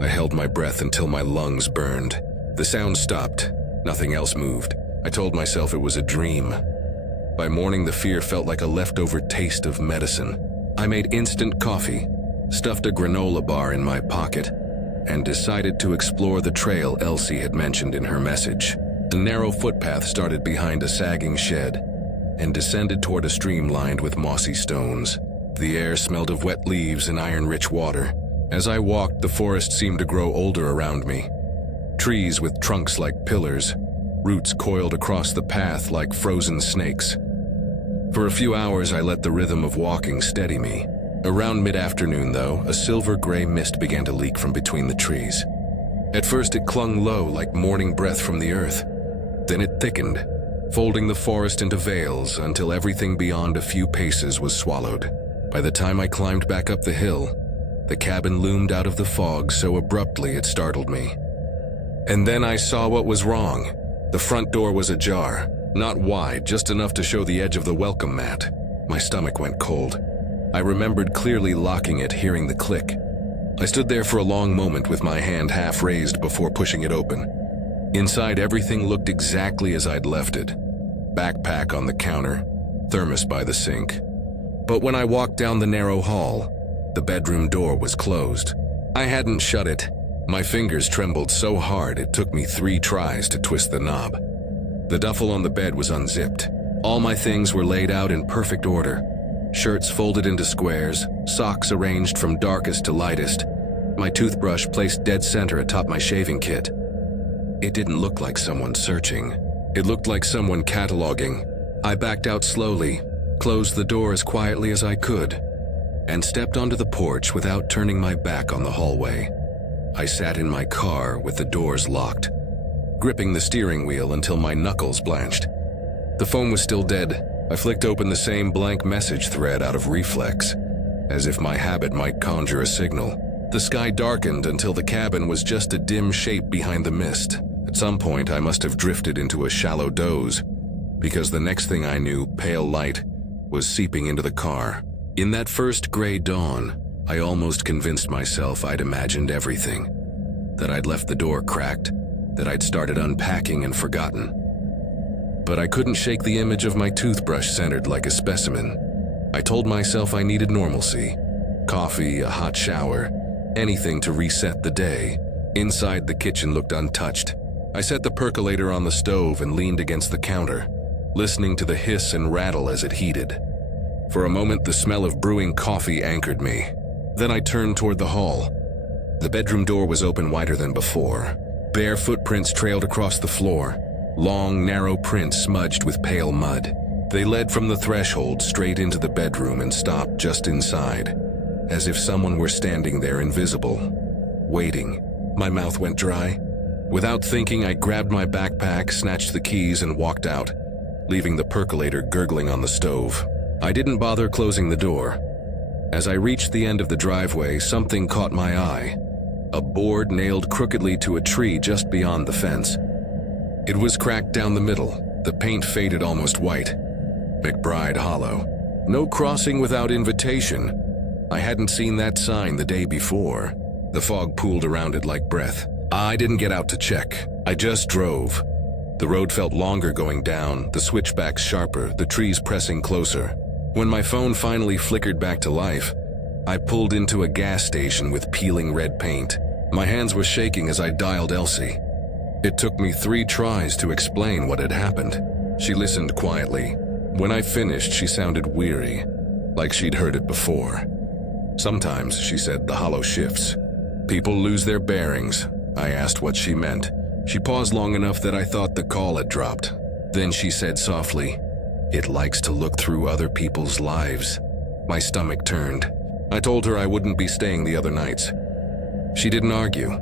I held my breath until my lungs burned. The sound stopped. Nothing else moved. I told myself it was a dream. By morning, the fear felt like a leftover taste of medicine. I made instant coffee, stuffed a granola bar in my pocket, and decided to explore the trail Elsie had mentioned in her message. A narrow footpath started behind a sagging shed and descended toward a stream lined with mossy stones. The air smelled of wet leaves and iron-rich water. As I walked, the forest seemed to grow older around me. Trees with trunks like pillars, roots coiled across the path like frozen snakes. For a few hours, I let the rhythm of walking steady me. Around mid-afternoon, though, a silver-gray mist began to leak from between the trees. At first, it clung low like morning breath from the earth. Then it thickened, folding the forest into veils until everything beyond a few paces was swallowed. By the time I climbed back up the hill, the cabin loomed out of the fog so abruptly it startled me. And then I saw what was wrong. The front door was ajar, not wide, just enough to show the edge of the welcome mat. My stomach went cold. I remembered clearly locking it, hearing the click. I stood there for a long moment with my hand half raised before pushing it open. Inside, everything looked exactly as I'd left it. Backpack on the counter, thermos by the sink. But when I walked down the narrow hall, the bedroom door was closed. I hadn't shut it. My fingers trembled so hard it took me 3 tries to twist the knob. The duffel on the bed was unzipped. All my things were laid out in perfect order. Shirts folded into squares, socks arranged from darkest to lightest, my toothbrush placed dead center atop my shaving kit. It didn't look like someone searching. It looked like someone cataloging. I backed out slowly, closed the door as quietly as I could, and stepped onto the porch without turning my back on the hallway. I sat in my car with the doors locked, gripping the steering wheel until my knuckles blanched. The phone was still dead. I flicked open the same blank message thread out of reflex, as if my habit might conjure a signal. The sky darkened until the cabin was just a dim shape behind the mist. At some point, I must have drifted into a shallow doze, because the next thing I knew, pale light was seeping into the car. In that first gray dawn, I almost convinced myself I'd imagined everything, that I'd left the door cracked, that I'd started unpacking and forgotten. But I couldn't shake the image of my toothbrush centered like a specimen. I told myself I needed normalcy. Coffee, a hot shower, anything to reset the day. Inside, the kitchen looked untouched. I set the percolator on the stove and leaned against the counter, listening to the hiss and rattle as it heated. For a moment, the smell of brewing coffee anchored me. Then I turned toward the hall. The bedroom door was open wider than before. Bare footprints trailed across the floor, long, narrow prints smudged with pale mud. They led from the threshold straight into the bedroom and stopped just inside, as if someone were standing there invisible, waiting. My mouth went dry. Without thinking, I grabbed my backpack, snatched the keys, and walked out, leaving the percolator gurgling on the stove. I didn't bother closing the door. As I reached the end of the driveway, something caught my eye. A board nailed crookedly to a tree just beyond the fence. It was cracked down the middle, the paint faded almost white. McBride Hollow. No crossing without invitation. I hadn't seen that sign the day before. The fog pooled around it like breath. I didn't get out to check. I just drove. The road felt longer going down, the switchbacks sharper, the trees pressing closer. When my phone finally flickered back to life, I pulled into a gas station with peeling red paint. My hands were shaking as I dialed Elsie. It took me 3 tries to explain what had happened. She listened quietly. When I finished, she sounded weary, like she'd heard it before. Sometimes, she said, the hollow shifts. People lose their bearings. I asked what she meant. She paused long enough that I thought the call had dropped. Then she said softly, "It likes to look through other people's lives." My stomach turned. I told her I wouldn't be staying the other nights. She didn't argue,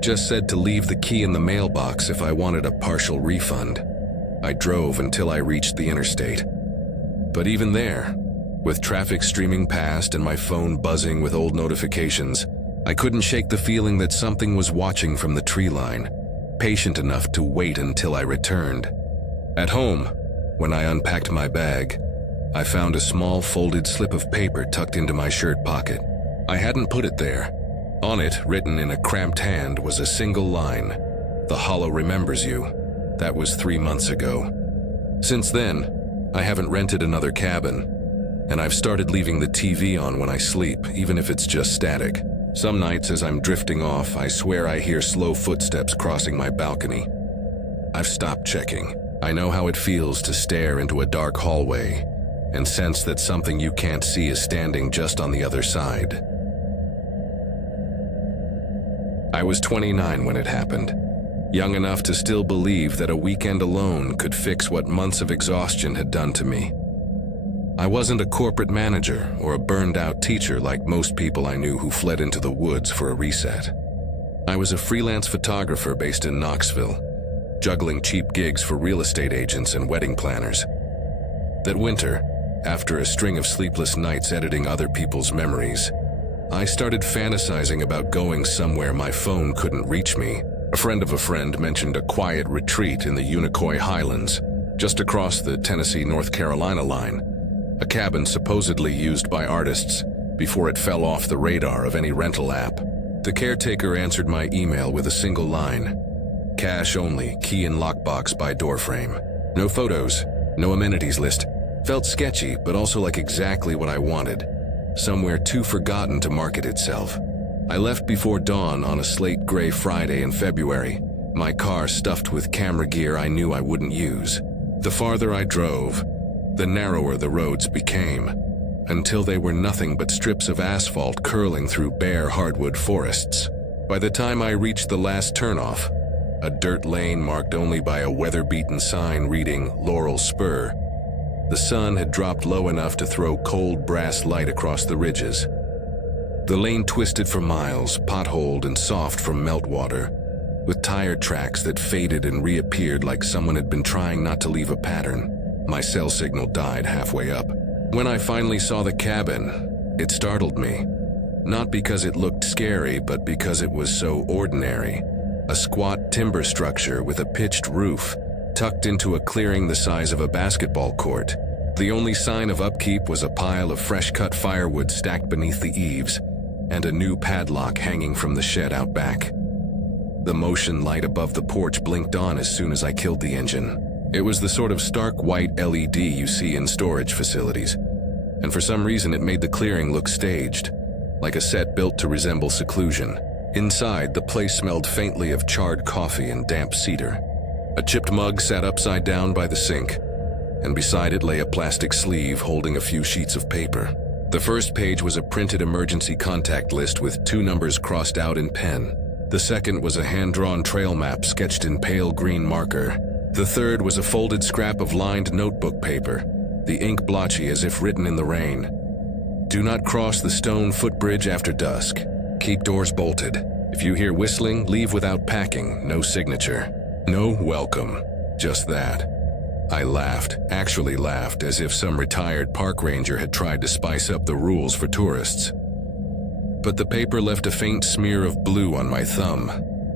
just said to leave the key in the mailbox if I wanted a partial refund. I drove until I reached the interstate. But even there, with traffic streaming past and my phone buzzing with old notifications, I couldn't shake the feeling that something was watching from the tree line, patient enough to wait until I returned. At home, when I unpacked my bag, I found a small folded slip of paper tucked into my shirt pocket. I hadn't put it there. On it, written in a cramped hand, was a single line. "The Hollow remembers you." That was 3 months ago. Since then, I haven't rented another cabin, and I've started leaving the TV on when I sleep, even if it's just static. Some nights as I'm drifting off, I swear I hear slow footsteps crossing my balcony. I've stopped checking. I know how it feels to stare into a dark hallway and sense that something you can't see is standing just on the other side. I was 29 when it happened, young enough to still believe that a weekend alone could fix what months of exhaustion had done to me. I wasn't a corporate manager or a burned-out teacher like most people I knew who fled into the woods for a reset. I was a freelance photographer based in Knoxville, juggling cheap gigs for real estate agents and wedding planners. That winter, after a string of sleepless nights editing other people's memories, I started fantasizing about going somewhere my phone couldn't reach me. A friend of a friend mentioned a quiet retreat in the Unicoi Highlands, just across the Tennessee-North Carolina line, a cabin supposedly used by artists before it fell off the radar of any rental app. The caretaker answered my email with a single line: "Cash only, key in lockbox by doorframe." No photos, no amenities list. Felt sketchy, but also like exactly what I wanted. Somewhere too forgotten to market itself. I left before dawn on a slate gray Friday in February, my car stuffed with camera gear I knew I wouldn't use. The farther I drove, the narrower the roads became, until they were nothing but strips of asphalt curling through bare hardwood forests. By the time I reached the last turnoff, a dirt lane marked only by a weather-beaten sign reading Laurel Spur, the sun had dropped low enough to throw cold brass light across the ridges. The lane twisted for miles, potholed and soft from meltwater, with tire tracks that faded and reappeared like someone had been trying not to leave a pattern. My cell signal died halfway up. When I finally saw the cabin, it startled me. Not because it looked scary, but because it was so ordinary. A squat timber structure with a pitched roof, tucked into a clearing the size of a basketball court. The only sign of upkeep was a pile of fresh-cut firewood stacked beneath the eaves, and a new padlock hanging from the shed out back. The motion light above the porch blinked on as soon as I killed the engine. It was the sort of stark white LED you see in storage facilities, and for some reason it made the clearing look staged, like a set built to resemble seclusion. Inside, the place smelled faintly of charred coffee and damp cedar. A chipped mug sat upside down by the sink. and beside it lay a plastic sleeve holding a few sheets of paper. The first page was a printed emergency contact list with 2 numbers crossed out in pen. The second was a hand-drawn trail map sketched in pale green marker. The third was a folded scrap of lined notebook paper, the ink blotchy as if written in the rain. Do not cross the stone footbridge after dusk. Keep doors bolted. If you hear whistling, leave without packing. No signature. No welcome. Just that. I laughed, actually laughed, as if some retired park ranger had tried to spice up the rules for tourists. But the paper left a faint smear of blue on my thumb,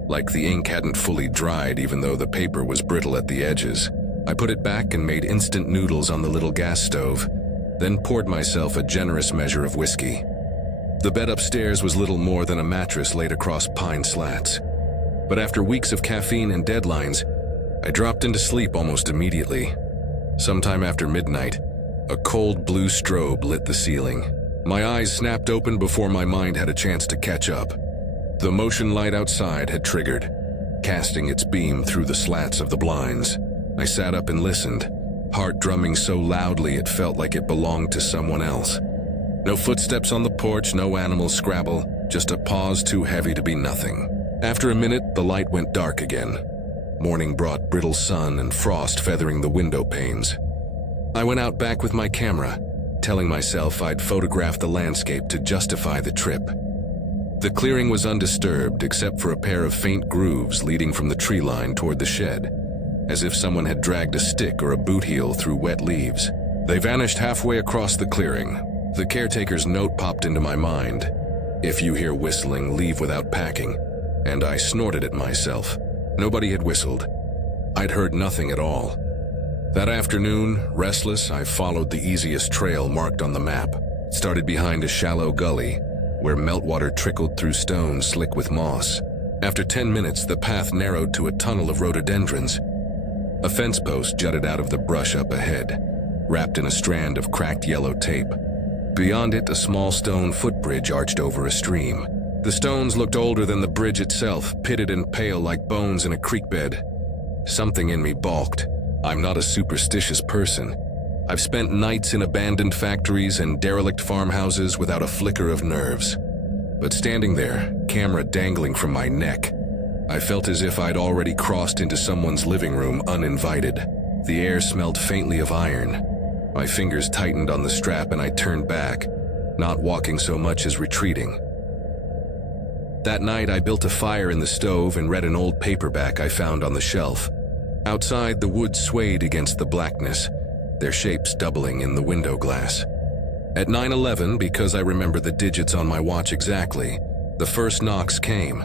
like the ink hadn't fully dried even though the paper was brittle at the edges. I put it back and made instant noodles on the little gas stove, then poured myself a generous measure of whiskey. The bed upstairs was little more than a mattress laid across pine slats. But after weeks of caffeine and deadlines, I dropped into sleep almost immediately. Sometime after midnight, a cold blue strobe lit the ceiling. My eyes snapped open before my mind had a chance to catch up. The motion light outside had triggered, casting its beam through the slats of the blinds. I sat up and listened, heart drumming so loudly it felt like it belonged to someone else. No footsteps on the porch, no animal scrabble, just a pause too heavy to be nothing. After a minute, the light went dark again. Morning brought brittle sun and frost feathering the window panes. I went out back with my camera, telling myself I'd photograph the landscape to justify the trip. The clearing was undisturbed except for a pair of faint grooves leading from the tree line toward the shed, as if someone had dragged a stick or a boot heel through wet leaves. They vanished halfway across the clearing. The caretaker's note popped into my mind. If you hear whistling, leave without packing. And I snorted at myself. Nobody had whistled. I'd heard nothing at all. That afternoon, restless, I followed the easiest trail marked on the map. It started behind a shallow gully, where meltwater trickled through stone slick with moss. After 10 minutes, the path narrowed to a tunnel of rhododendrons. A fence post jutted out of the brush up ahead, wrapped in a strand of cracked yellow tape. Beyond it, a small stone footbridge arched over a stream. The stones looked older than the bridge itself, pitted and pale like bones in a creek bed. Something in me balked. I'm not a superstitious person. I've spent nights in abandoned factories and derelict farmhouses without a flicker of nerves. But standing there, camera dangling from my neck, I felt as if I'd already crossed into someone's living room uninvited. The air smelled faintly of iron. My fingers tightened on the strap and I turned back, not walking so much as retreating. That night, I built a fire in the stove and read an old paperback I found on the shelf. Outside, the woods swayed against the blackness, their shapes doubling in the window glass. At 9:11, because I remember the digits on my watch exactly, the first knocks came.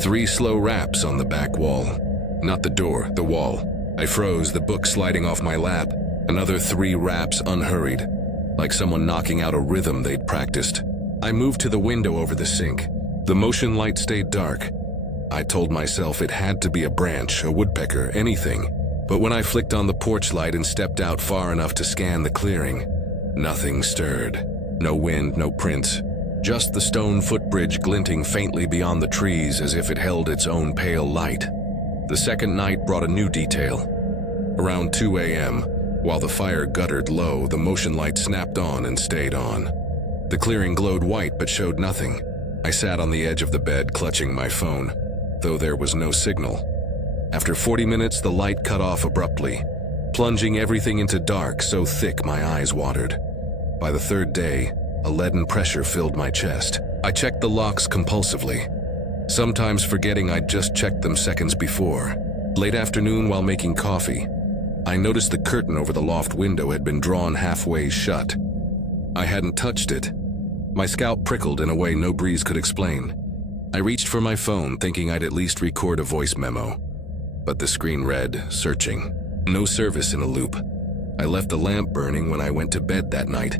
3 slow raps on the back wall. Not the door, the wall. I froze, the book sliding off my lap. Another 3 raps unhurried, like someone knocking out a rhythm they'd practiced. I moved to the window over the sink. The motion light stayed dark. I told myself it had to be a branch, a woodpecker, anything. But when I flicked on the porch light and stepped out far enough to scan the clearing, nothing stirred. No wind, no prints. Just the stone footbridge glinting faintly beyond the trees as if it held its own pale light. The second night brought a new detail. Around 2 a.m., while the fire guttered low, the motion light snapped on and stayed on. The clearing glowed white but showed nothing. I sat on the edge of the bed clutching my phone, though there was no signal. After 40 minutes, the light cut off abruptly, plunging everything into dark so thick my eyes watered. By the third day, a leaden pressure filled my chest. I checked the locks compulsively, sometimes forgetting I'd just checked them seconds before. Late afternoon while making coffee, I noticed the curtain over the loft window had been drawn halfway shut. I hadn't touched it. My scalp prickled in a way no breeze could explain. I reached for my phone, thinking I'd at least record a voice memo. But the screen read, searching. No service in a loop. I left the lamp burning when I went to bed that night.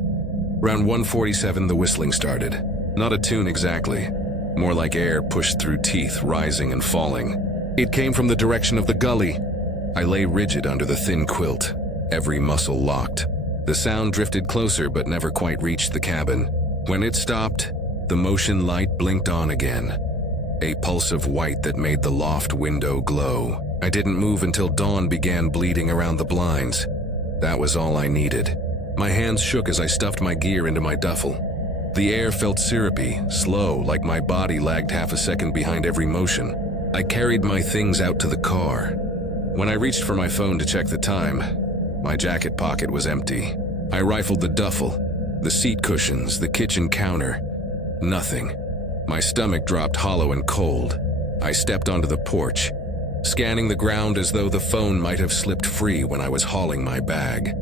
Around 1:47, the whistling started. Not a tune exactly. More like air pushed through teeth, rising and falling. It came from the direction of the gully. I lay rigid under the thin quilt, every muscle locked. The sound drifted closer but never quite reached the cabin. When it stopped, the motion light blinked on again, a pulse of white that made the loft window glow. I didn't move until dawn began bleeding around the blinds. That was all I needed. My hands shook as I stuffed my gear into my duffel. The air felt syrupy, slow, like my body lagged half a second behind every motion. I carried my things out to the car. When I reached for my phone to check the time, my jacket pocket was empty. I rifled the duffel, the seat cushions, the kitchen counter. Nothing. My stomach dropped hollow and cold. I stepped onto the porch, scanning the ground as though the phone might have slipped free when I was hauling my bag.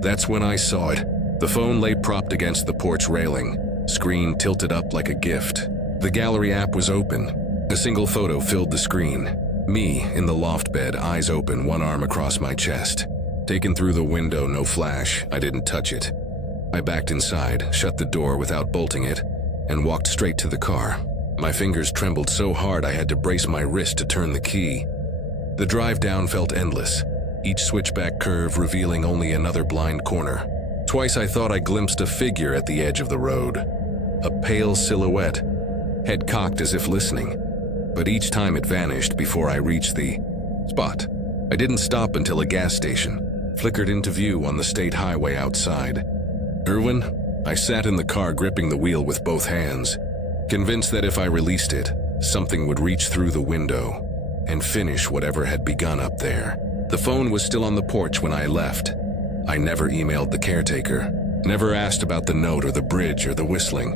That's when I saw it. The phone lay propped against the porch railing, screen tilted up like a gift. The gallery app was open. A single photo filled the screen. Me, in the loft bed, eyes open, one arm across my chest. Taken through the window, no flash. I didn't touch it. I backed inside, shut the door without bolting it, and walked straight to the car. My fingers trembled so hard I had to brace my wrist to turn the key. The drive down felt endless, each switchback curve revealing only another blind corner. Twice I thought I glimpsed a figure at the edge of the road. A pale silhouette, head cocked as if listening, but each time it vanished before I reached the spot. I didn't stop until a gas station flickered into view on the state highway outside. Irwin? I sat in the car gripping the wheel with both hands, convinced that if I released it, something would reach through the window and finish whatever had begun up there. The phone was still on the porch when I left. I never emailed the caretaker, never asked about the note or the bridge or the whistling.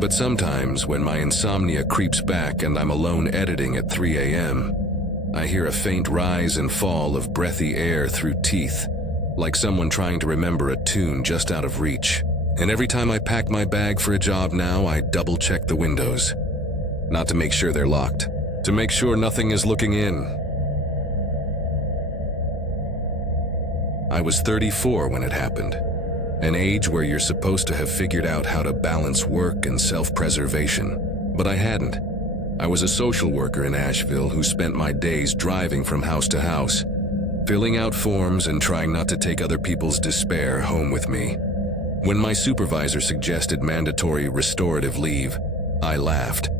But sometimes when my insomnia creeps back and I'm alone editing at 3 a.m., I hear a faint rise and fall of breathy air through teeth, like someone trying to remember a tune just out of reach. And every time I pack my bag for a job now, I double-check the windows. Not to make sure they're locked, to make sure nothing is looking in. I was 34 when it happened, an age where you're supposed to have figured out how to balance work and self-preservation, but I hadn't. I was a social worker in Asheville who spent my days driving from house to house, filling out forms and trying not to take other people's despair home with me. When my supervisor suggested mandatory restorative leave, I laughed.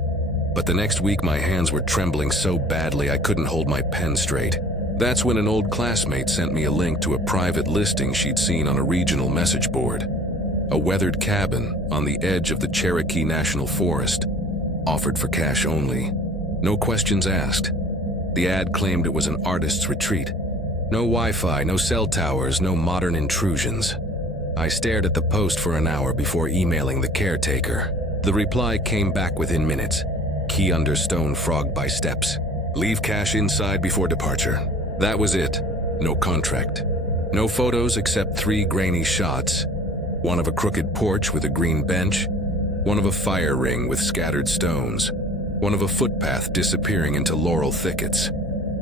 But the next week my hands were trembling so badly I couldn't hold my pen straight. That's when an old classmate sent me a link to a private listing she'd seen on a regional message board. A weathered cabin on the edge of the Cherokee National Forest, offered for cash only. No questions asked. The ad claimed it was an artist's retreat. No Wi-Fi, no cell towers, no modern intrusions. I stared at the post for an hour before emailing the caretaker. The reply came back within minutes. Key under stone frogged by steps. Leave cash inside before departure. That was it. No contract. No photos except 3 grainy shots. One of a crooked porch with a green bench. One of a fire ring with scattered stones. One of a footpath disappearing into laurel thickets.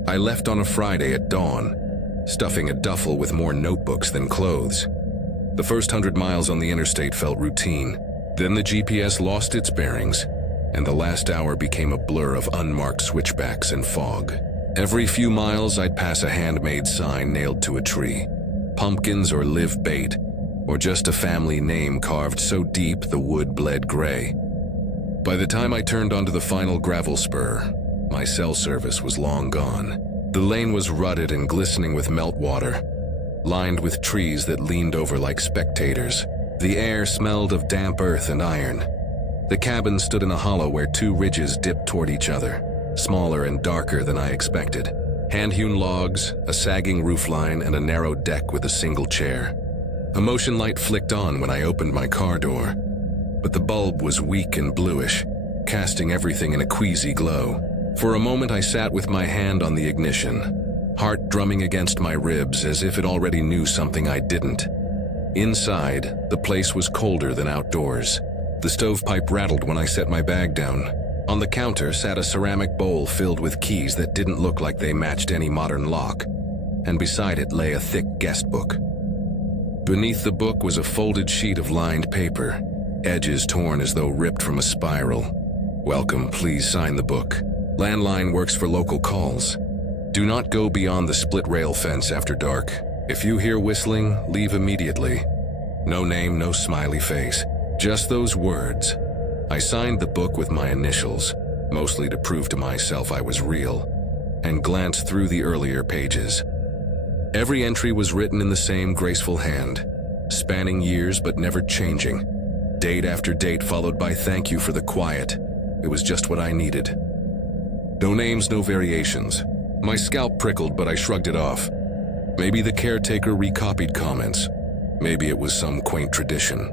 I left on a Friday at dawn, stuffing a duffel with more notebooks than clothes. The first 100 miles on the interstate felt routine. Then the GPS lost its bearings, and the last hour became a blur of unmarked switchbacks and fog. Every few miles I'd pass a handmade sign nailed to a tree. Pumpkins or live bait, or just a family name carved so deep the wood bled gray. By the time I turned onto the final gravel spur, my cell service was long gone. The lane was rutted and glistening with meltwater, lined with trees that leaned over like spectators. The air smelled of damp earth and iron. The cabin stood in a hollow where 2 ridges dipped toward each other, smaller and darker than I expected. Hand-hewn logs, a sagging roofline, and a narrow deck with a single chair. A motion light flicked on when I opened my car door, but the bulb was weak and bluish, casting everything in a queasy glow. For a moment I sat with my hand on the ignition, heart drumming against my ribs as if it already knew something I didn't. Inside, the place was colder than outdoors. The stovepipe rattled when I set my bag down. On the counter sat a ceramic bowl filled with keys that didn't look like they matched any modern lock, and beside it lay a thick guest book. Beneath the book was a folded sheet of lined paper, edges torn as though ripped from a spiral. Welcome, please sign the book. Landline works for local calls. Do not go beyond the split rail fence after dark. If you hear whistling, leave immediately. No name, no smiley face. Just those words. I signed the book with my initials, mostly to prove to myself I was real, and glanced through the earlier pages. Every entry was written in the same graceful hand, spanning years but never changing. Date after date followed by thank you for the quiet. It was just what I needed. No names, no variations. My scalp prickled, but I shrugged it off. Maybe the caretaker recopied comments. Maybe it was some quaint tradition.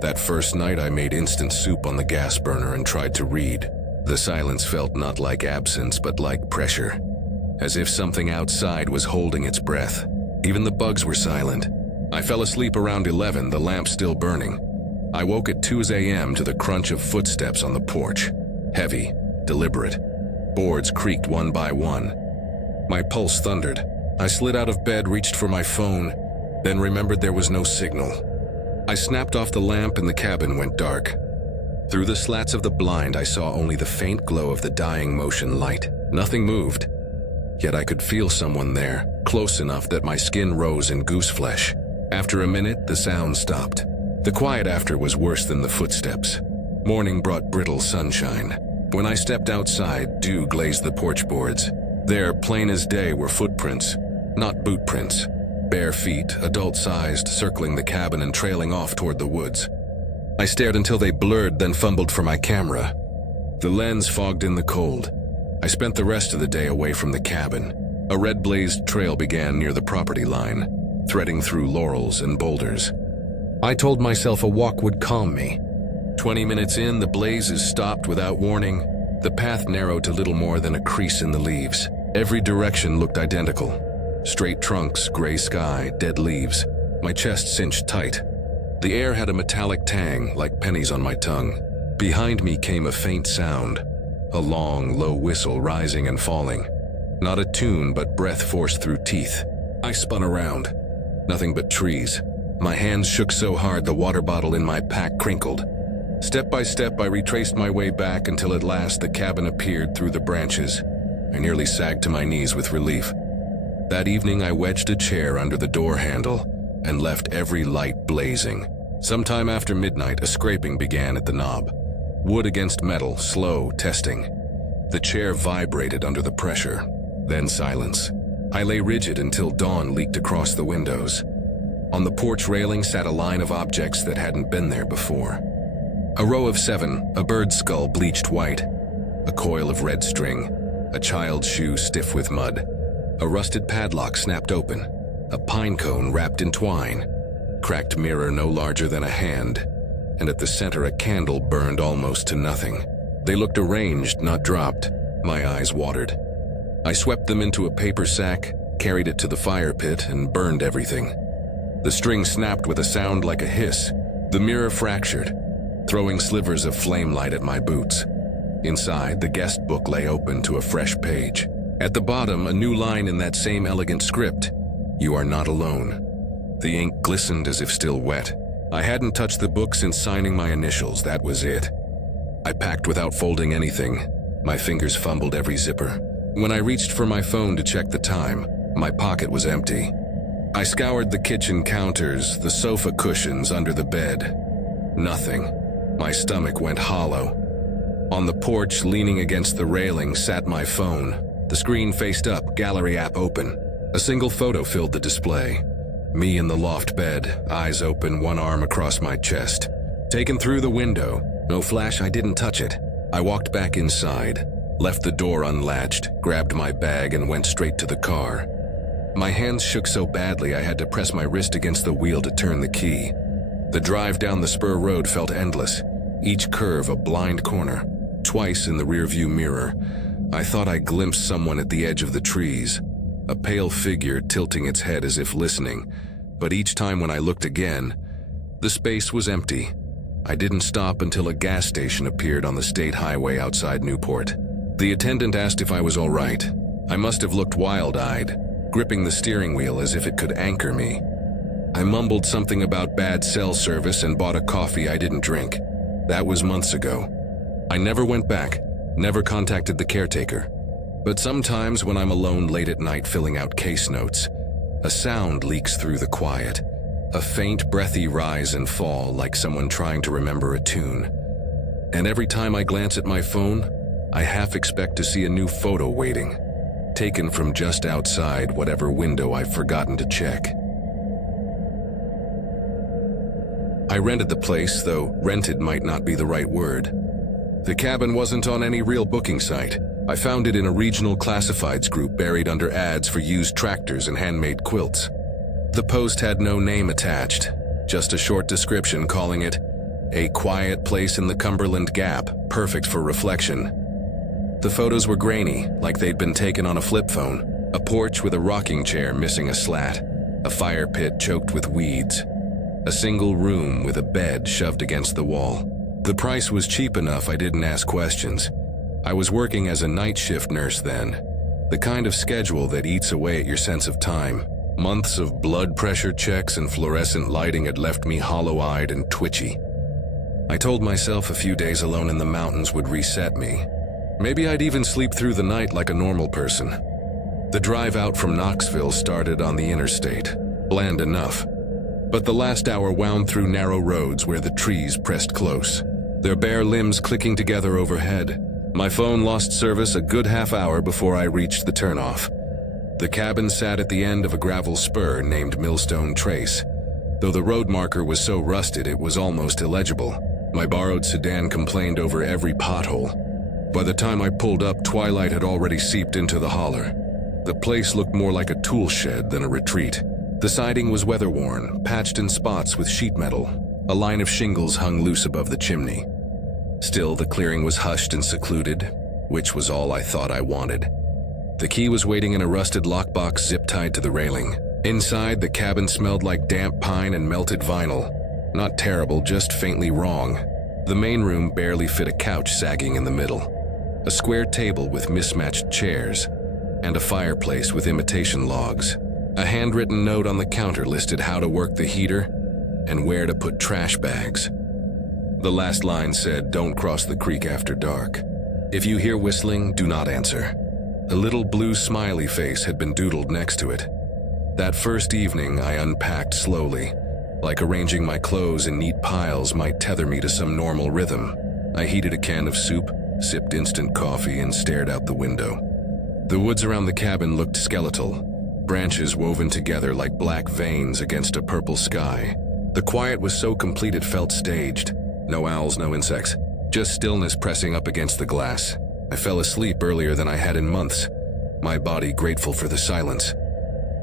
That first night I made instant soup on the gas burner and tried to read. The silence felt not like absence but like pressure, as if something outside was holding its breath. Even the bugs were silent. I fell asleep around 11, the lamp still burning. I woke at 2 a.m. to the crunch of footsteps on the porch. Heavy, deliberate. Boards creaked one by one. My pulse thundered. I slid out of bed, reached for my phone, then remembered there was no signal. I snapped off the lamp and the cabin went dark. Through the slats of the blind, I saw only the faint glow of the dying motion light. Nothing moved. Yet I could feel someone there, close enough that my skin rose in goose flesh. After a minute, the sound stopped. The quiet after was worse than the footsteps. Morning brought brittle sunshine. When I stepped outside, dew glazed the porch boards. There, plain as day, were footprints, not boot prints. Bare feet, adult-sized, circling the cabin and trailing off toward the woods. I stared until they blurred, then fumbled for my camera. The lens fogged in the cold. I spent the rest of the day away from the cabin. A red-blazed trail began near the property line, threading through laurels and boulders. I told myself a walk would calm me. 20 minutes in, the blazes stopped without warning. The path narrowed to little more than a crease in the leaves. Every direction looked identical. Straight trunks, gray sky, dead leaves. My chest cinched tight. The air had a metallic tang, like pennies on my tongue. Behind me came a faint sound, a long, low whistle rising and falling. Not a tune, but breath forced through teeth. I spun around. Nothing but trees. My hands shook so hard the water bottle in my pack crinkled. Step by step, I retraced my way back until at last the cabin appeared through the branches. I nearly sagged to my knees with relief. That evening, I wedged a chair under the door handle and left every light blazing. Sometime after midnight, a scraping began at the knob. Wood against metal, slow, testing. The chair vibrated under the pressure. Then silence. I lay rigid until dawn leaked across the windows. On the porch railing sat a line of objects that hadn't been there before. A row of 7, a bird's skull bleached white, a coil of red string, a child's shoe stiff with mud, a rusted padlock snapped open, a pine cone wrapped in twine, cracked mirror no larger than a hand, and at the center a candle burned almost to nothing. They looked arranged, not dropped. My eyes watered. I swept them into a paper sack, carried it to the fire pit, and burned everything. The string snapped with a sound like a hiss. The mirror fractured, throwing slivers of flame light at my boots. Inside, the guest book lay open to a fresh page. At the bottom, a new line in that same elegant script. You are not alone. The ink glistened as if still wet. I hadn't touched the book since signing my initials, that was it. I packed without folding anything. My fingers fumbled every zipper. When I reached for my phone to check the time, my pocket was empty. I scoured the kitchen counters, the sofa cushions under the bed. Nothing. My stomach went hollow. On the porch, leaning against the railing, sat my phone. The screen faced up, gallery app open. A single photo filled the display. Me in the loft bed, eyes open, one arm across my chest. Taken through the window. No flash, I didn't touch it. I walked back inside, left the door unlatched, grabbed my bag and went straight to the car. My hands shook so badly I had to press my wrist against the wheel to turn the key. The drive down the spur road felt endless, each curve a blind corner. Twice in the rearview mirror, I thought I glimpsed someone at the edge of the trees, a pale figure tilting its head as if listening, but each time when I looked again, the space was empty. I didn't stop until a gas station appeared on the state highway outside Newport. The attendant asked if I was all right. I must have looked wild-eyed, gripping the steering wheel as if it could anchor me. I mumbled something about bad cell service and bought a coffee I didn't drink. That was months ago. I never went back, never contacted the caretaker. But sometimes when I'm alone late at night filling out case notes, a sound leaks through the quiet. A faint, breathy rise and fall like someone trying to remember a tune. And every time I glance at my phone, I half expect to see a new photo waiting. taken from just outside whatever window I've forgotten to check. I rented the place, though rented might not be the right word. The cabin wasn't on any real booking site. I found it in a regional classifieds group buried under ads for used tractors and handmade quilts. The post had no name attached, just a short description calling it a quiet place in the Cumberland Gap, perfect for reflection. The photos were grainy, like they'd been taken on a flip phone. A porch with a rocking chair missing a slat, a fire pit choked with weeds, a single room with a bed shoved against the wall. The price was cheap enough I didn't ask questions. I was working as a night shift nurse then, the kind of schedule that eats away at your sense of time. Months of blood pressure checks and fluorescent lighting had left me hollow-eyed and twitchy. I told myself a few days alone in the mountains would reset me. Maybe I'd even sleep through the night like a normal person. The drive out from Knoxville started on the interstate, bland enough. But the last hour wound through narrow roads where the trees pressed close, their bare limbs clicking together overhead. My phone lost service a good half hour before I reached the turnoff. The cabin sat at the end of a gravel spur named Millstone Trace. Though the road marker was so rusted it was almost illegible. My borrowed sedan complained over every pothole. By the time I pulled up, twilight had already seeped into the holler. The place looked more like a tool shed than a retreat. The siding was weather-worn, patched in spots with sheet metal. A line of shingles hung loose above the chimney. Still, the clearing was hushed and secluded, which was all I thought I wanted. The key was waiting in a rusted lockbox zip-tied to the railing. Inside, the cabin smelled like damp pine and melted vinyl. Not terrible, just faintly wrong. The main room barely fit a couch sagging in the middle, a square table with mismatched chairs, and a fireplace with imitation logs. A handwritten note on the counter listed how to work the heater and where to put trash bags. The last line said, "Don't cross the creek after dark. If you hear whistling, do not answer." A little blue smiley face had been doodled next to it. That first evening, I unpacked slowly, like arranging my clothes in neat piles might tether me to some normal rhythm. I heated a can of soup, sipped instant coffee, and stared out the window. The woods around the cabin looked skeletal, branches woven together like black veins against a purple sky. The quiet was so complete it felt staged. No owls, no insects, just stillness pressing up against the glass. I fell asleep earlier than I had in months, my body grateful for the silence.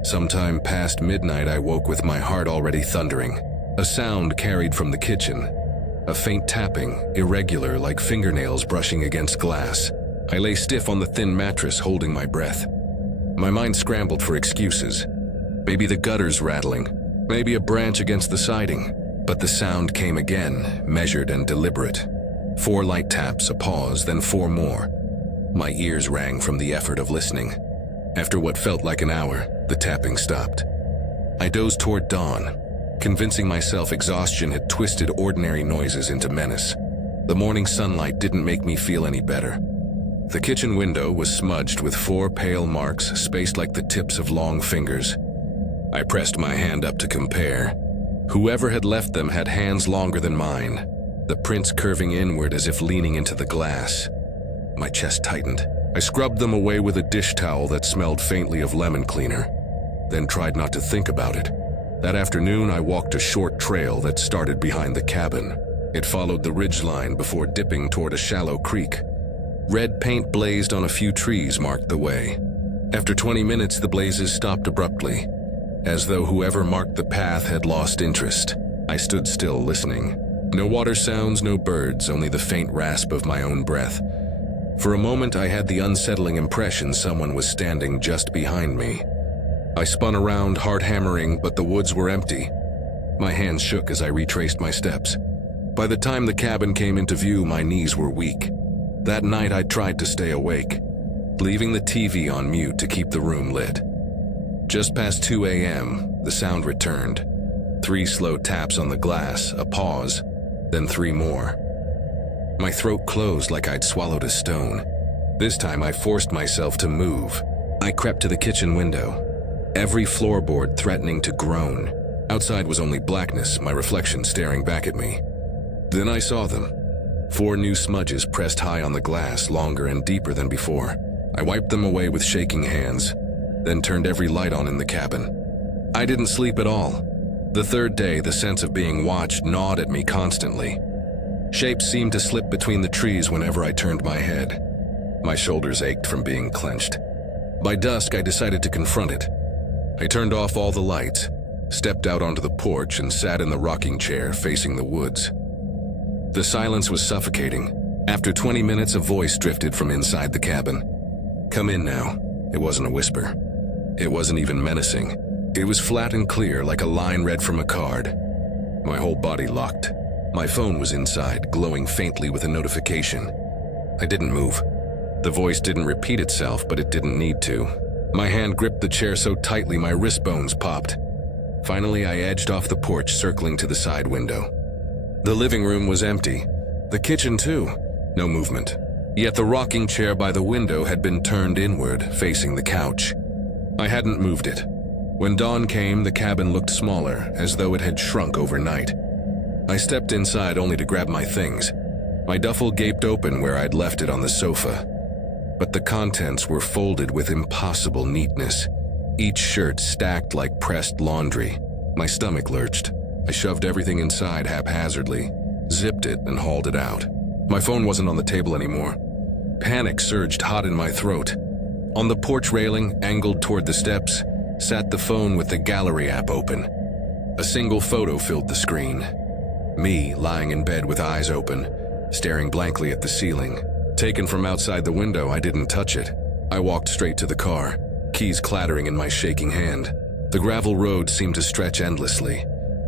Sometime past midnight, I woke with my heart already thundering. A sound carried from the kitchen, a faint tapping, irregular like fingernails brushing against glass. I lay stiff on the thin mattress, holding my breath. My mind scrambled for excuses. Maybe the gutters rattling, maybe a branch against the siding. But the sound came again, measured and deliberate. 4 light taps, a pause, then 4 more. My ears rang from the effort of listening. After what felt like an hour, the tapping stopped. I dozed toward dawn, convincing myself exhaustion had twisted ordinary noises into menace. The morning sunlight didn't make me feel any better. The kitchen window was smudged with 4 pale marks spaced like the tips of long fingers. I pressed my hand up to compare. Whoever had left them had hands longer than mine, the prints curving inward as if leaning into the glass. My chest tightened. I scrubbed them away with a dish towel that smelled faintly of lemon cleaner, then tried not to think about it. That afternoon, I walked a short trail that started behind the cabin. It followed the ridgeline before dipping toward a shallow creek. Red paint blazed on a few trees marked the way. After 20 minutes, the blazes stopped abruptly, as though whoever marked the path had lost interest. I stood still, listening. No water sounds, no birds, only the faint rasp of my own breath. For a moment, I had the unsettling impression someone was standing just behind me. I spun around, heart hammering, but the woods were empty. My hands shook as I retraced my steps. By the time the cabin came into view, my knees were weak. That night, I tried to stay awake, leaving the TV on mute to keep the room lit. Just past 2 a.m., the sound returned. 3 slow taps on the glass, a pause, then 3 more. My throat closed like I'd swallowed a stone. This time I forced myself to move. I crept to the kitchen window, every floorboard threatening to groan. Outside was only blackness, my reflection staring back at me. Then I saw them. 4 new smudges pressed high on the glass, longer and deeper than before. I wiped them away with shaking hands, then turned every light on in the cabin. I didn't sleep at all. The third day, the sense of being watched gnawed at me constantly. Shapes seemed to slip between the trees whenever I turned my head. My shoulders ached from being clenched. By dusk, I decided to confront it. I turned off all the lights, stepped out onto the porch, and sat in the rocking chair facing the woods. The silence was suffocating. After 20 minutes, a voice drifted from inside the cabin. "Come in now." It wasn't a whisper. It wasn't even menacing. It was flat and clear, like a line read from a card. My whole body locked. My phone was inside, glowing faintly with a notification. I didn't move. The voice didn't repeat itself, but it didn't need to. My hand gripped the chair so tightly my wrist bones popped. Finally, I edged off the porch, circling to the side window. The living room was empty. The kitchen, too. No movement. Yet the rocking chair by the window had been turned inward, facing the couch. I hadn't moved it. When dawn came, the cabin looked smaller, as though it had shrunk overnight. I stepped inside only to grab my things. My duffel gaped open where I'd left it on the sofa. But the contents were folded with impossible neatness, each shirt stacked like pressed laundry. My stomach lurched. I shoved everything inside haphazardly, zipped it, and hauled it out. My phone wasn't on the table anymore. Panic surged hot in my throat. On the porch railing, angled toward the steps, sat the phone with the gallery app open. A single photo filled the screen. Me, lying in bed with eyes open, staring blankly at the ceiling. Taken from outside the window, I didn't touch it. I walked straight to the car, keys clattering in my shaking hand. The gravel road seemed to stretch endlessly,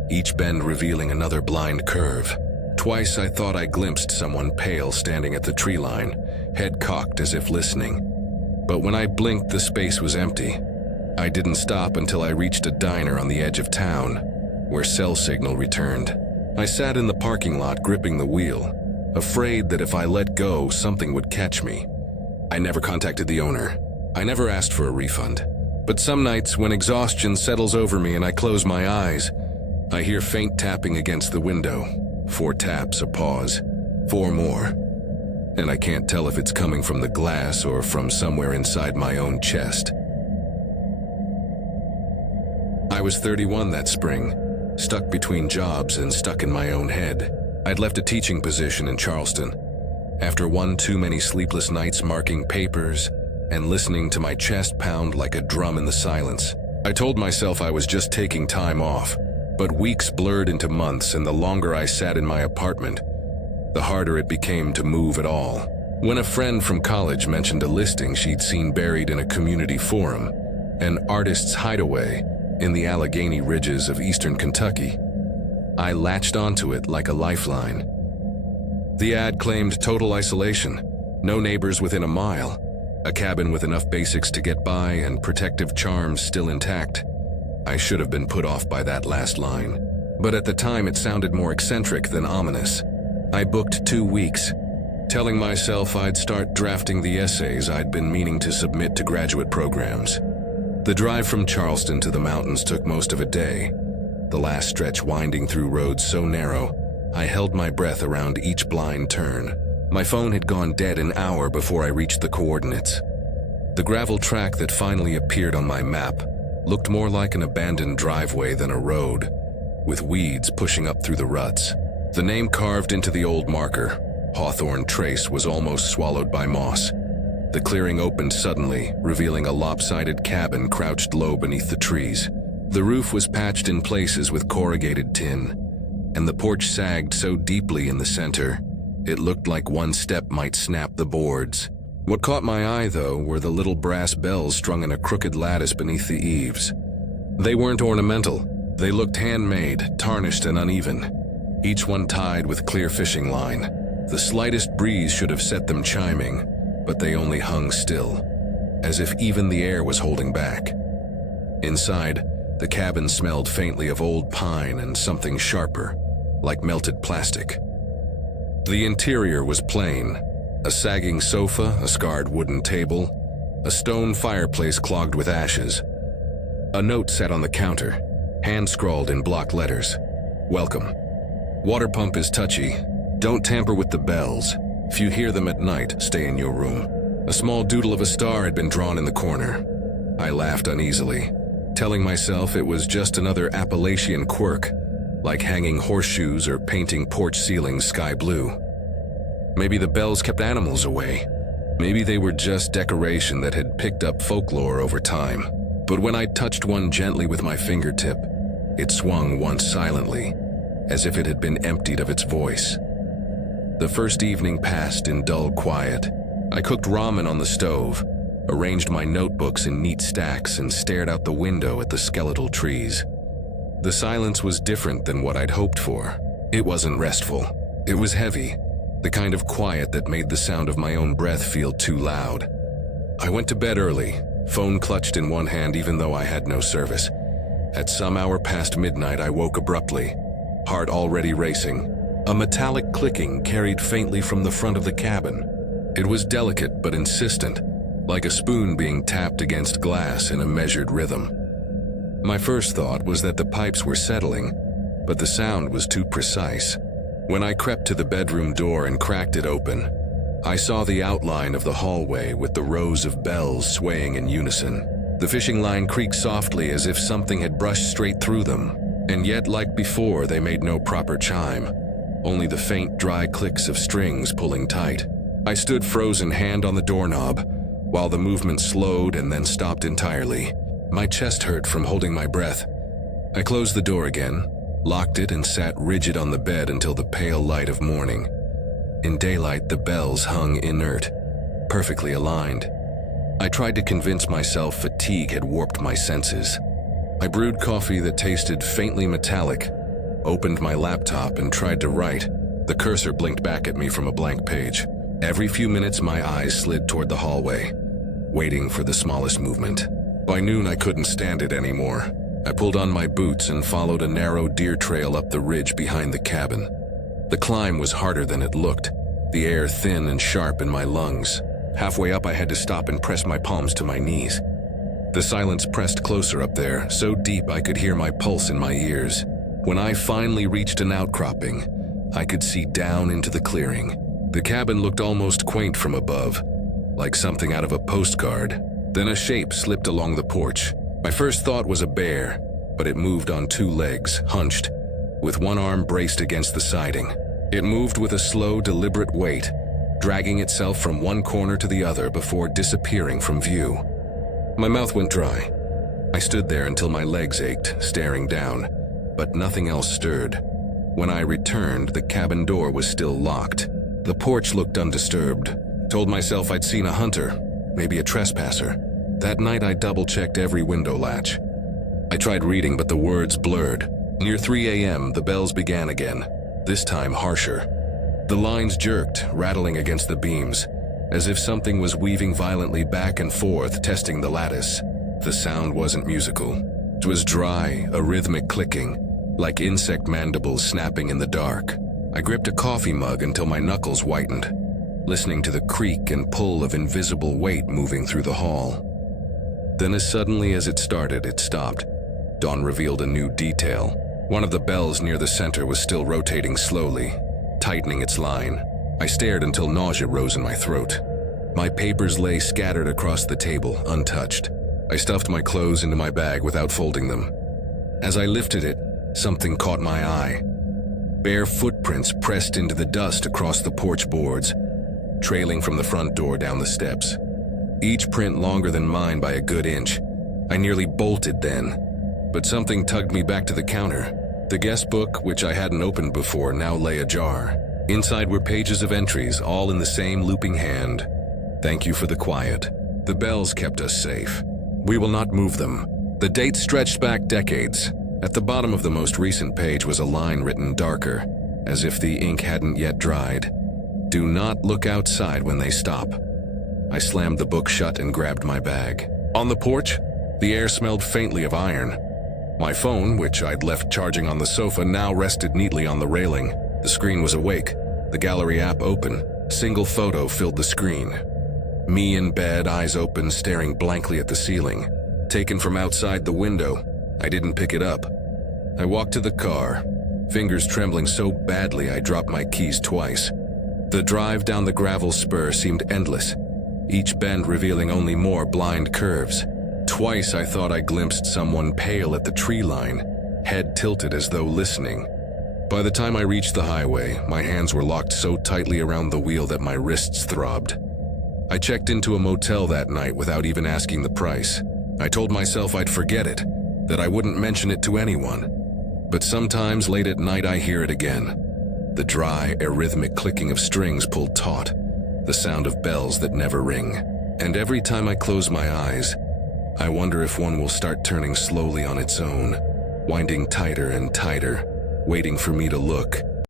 each bend revealing another blind curve. Twice I thought I glimpsed someone pale standing at the tree line, head cocked as if listening. But when I blinked, the space was empty. I didn't stop until I reached a diner on the edge of town, where cell signal returned. I sat in the parking lot gripping the wheel, afraid that if I let go, something would catch me. I never contacted the owner. I never asked for a refund. But some nights, when exhaustion settles over me and I close my eyes, I hear faint tapping against the window. 4 taps, a pause, 4 more. And I can't tell if it's coming from the glass or from somewhere inside my own chest. I was 31 that spring, stuck between jobs and stuck in my own head. I'd left a teaching position in Charleston. After one too many sleepless nights marking papers and listening to my chest pound like a drum in the silence, I told myself I was just taking time off. But weeks blurred into months, and the longer I sat in my apartment, the harder it became to move at all. When a friend from college mentioned a listing she'd seen buried in a community forum, an artist's hideaway in the Allegheny Ridges of eastern Kentucky, I latched onto it like a lifeline. The ad claimed total isolation, no neighbors within a mile, a cabin with enough basics to get by and protective charms still intact. I should have been put off by that last line, but at the time it sounded more eccentric than ominous. I booked 2 weeks, telling myself I'd start drafting the essays I'd been meaning to submit to graduate programs. The drive from Charleston to the mountains took most of a day, the last stretch winding through roads so narrow, I held my breath around each blind turn. My phone had gone dead an hour before I reached the coordinates. The gravel track that finally appeared on my map looked more like an abandoned driveway than a road, with weeds pushing up through the ruts. The name carved into the old marker, Hawthorne Trace, was almost swallowed by moss. The clearing opened suddenly, revealing a lopsided cabin crouched low beneath the trees. The roof was patched in places with corrugated tin, and the porch sagged so deeply in the center, it looked like one step might snap the boards. What caught my eye, though, were the little brass bells strung in a crooked lattice beneath the eaves. They weren't ornamental. They looked handmade, tarnished and uneven, each one tied with clear fishing line. The slightest breeze should have set them chiming, but they only hung still, as if even the air was holding back. Inside, the cabin smelled faintly of old pine and something sharper, like melted plastic. The interior was plain. A sagging sofa, a scarred wooden table, a stone fireplace clogged with ashes. A note sat on the counter, hand-scrawled in block letters. Welcome. Water pump is touchy. Don't tamper with the bells. If you hear them at night, stay in your room. A small doodle of a star had been drawn in the corner. I laughed uneasily, telling myself it was just another Appalachian quirk, like hanging horseshoes or painting porch ceilings sky blue. Maybe the bells kept animals away. Maybe they were just decoration that had picked up folklore over time. But when I touched one gently with my fingertip, it swung once silently, as if it had been emptied of its voice. The first evening passed in dull quiet. I cooked ramen on the stove, arranged my notebooks in neat stacks, and stared out the window at the skeletal trees. The silence was different than what I'd hoped for. It wasn't restful. It was heavy, the kind of quiet that made the sound of my own breath feel too loud. I went to bed early, phone clutched in one hand even though I had no service. At some hour past midnight, I woke abruptly, heart already racing. A metallic clicking carried faintly from the front of the cabin. It was delicate but insistent, like a spoon being tapped against glass in a measured rhythm. My first thought was that the pipes were settling, but the sound was too precise. When I crept to the bedroom door and cracked it open, I saw the outline of the hallway with the rows of bells swaying in unison. The fishing line creaked softly as if something had brushed straight through them, and yet, like before, they made no proper chime, only the faint, dry clicks of strings pulling tight. I stood frozen, hand on the doorknob, while the movement slowed and then stopped entirely. My chest hurt from holding my breath. I closed the door again, locked it, and sat rigid on the bed until the pale light of morning. In daylight, the bells hung inert, perfectly aligned. I tried to convince myself fatigue had warped my senses. I brewed coffee that tasted faintly metallic, opened my laptop, and tried to write. The cursor blinked back at me from a blank page. Every few minutes, my eyes slid toward the hallway, waiting for the smallest movement. By noon, I couldn't stand it anymore. I pulled on my boots and followed a narrow deer trail up the ridge behind the cabin. The climb was harder than it looked, the air thin and sharp in my lungs. Halfway up, I had to stop and press my palms to my knees. The silence pressed closer up there, so deep I could hear my pulse in my ears. When I finally reached an outcropping, I could see down into the clearing. The cabin looked almost quaint from above, like something out of a postcard. Then a shape slipped along the porch. My first thought was a bear, but it moved on two legs, hunched, with one arm braced against the siding. It moved with a slow, deliberate weight, dragging itself from one corner to the other before disappearing from view. My mouth went dry. I stood there until my legs ached, staring down, but nothing else stirred. When I returned, the cabin door was still locked. The porch looked undisturbed. Told myself I'd seen a hunter, maybe a trespasser. That night, I double-checked every window latch. I tried reading, but the words blurred. Near 3 a.m., the bells began again, this time harsher. The lines jerked, rattling against the beams, as if something was weaving violently back and forth, testing the lattice. The sound wasn't musical. It was dry, a rhythmic clicking, like insect mandibles snapping in the dark. I gripped a coffee mug until my knuckles whitened, listening to the creak and pull of invisible weight moving through the hall. Then as suddenly as it started, it stopped. Dawn revealed a new detail. One of the bells near the center was still rotating slowly, tightening its line. I stared until nausea rose in my throat. My papers lay scattered across the table, untouched. I stuffed my clothes into my bag without folding them. As I lifted it, something caught my eye. Bare footprints pressed into the dust across the porch boards, trailing from the front door down the steps. Each print longer than mine by a good inch. I nearly bolted then, but something tugged me back to the counter. The guest book, which I hadn't opened before, now lay ajar. Inside were pages of entries, all in the same looping hand. Thank you for the quiet. The bells kept us safe. We will not move them. The dates stretched back decades. At the bottom of the most recent page was a line written darker, as if the ink hadn't yet dried. Do not look outside when they stop. I slammed the book shut and grabbed my bag. On the porch, the air smelled faintly of iron. My phone, which I'd left charging on the sofa, now rested neatly on the railing. The screen was awake, the gallery app open. A single photo filled the screen. Me in bed, eyes open, staring blankly at the ceiling. Taken from outside the window, I didn't pick it up. I walked to the car, fingers trembling so badly I dropped my keys twice. The drive down the gravel spur seemed endless, each bend revealing only more blind curves. Twice I thought I glimpsed someone pale at the tree line, head tilted as though listening. By the time I reached the highway, my hands were locked so tightly around the wheel that my wrists throbbed. I checked into a motel that night without even asking the price. I told myself I'd forget it, that I wouldn't mention it to anyone. But sometimes late at night I hear it again. The dry, arrhythmic clicking of strings pulled taut, the sound of bells that never ring. And every time I close my eyes, I wonder if one will start turning slowly on its own, winding tighter and tighter, waiting for me to look.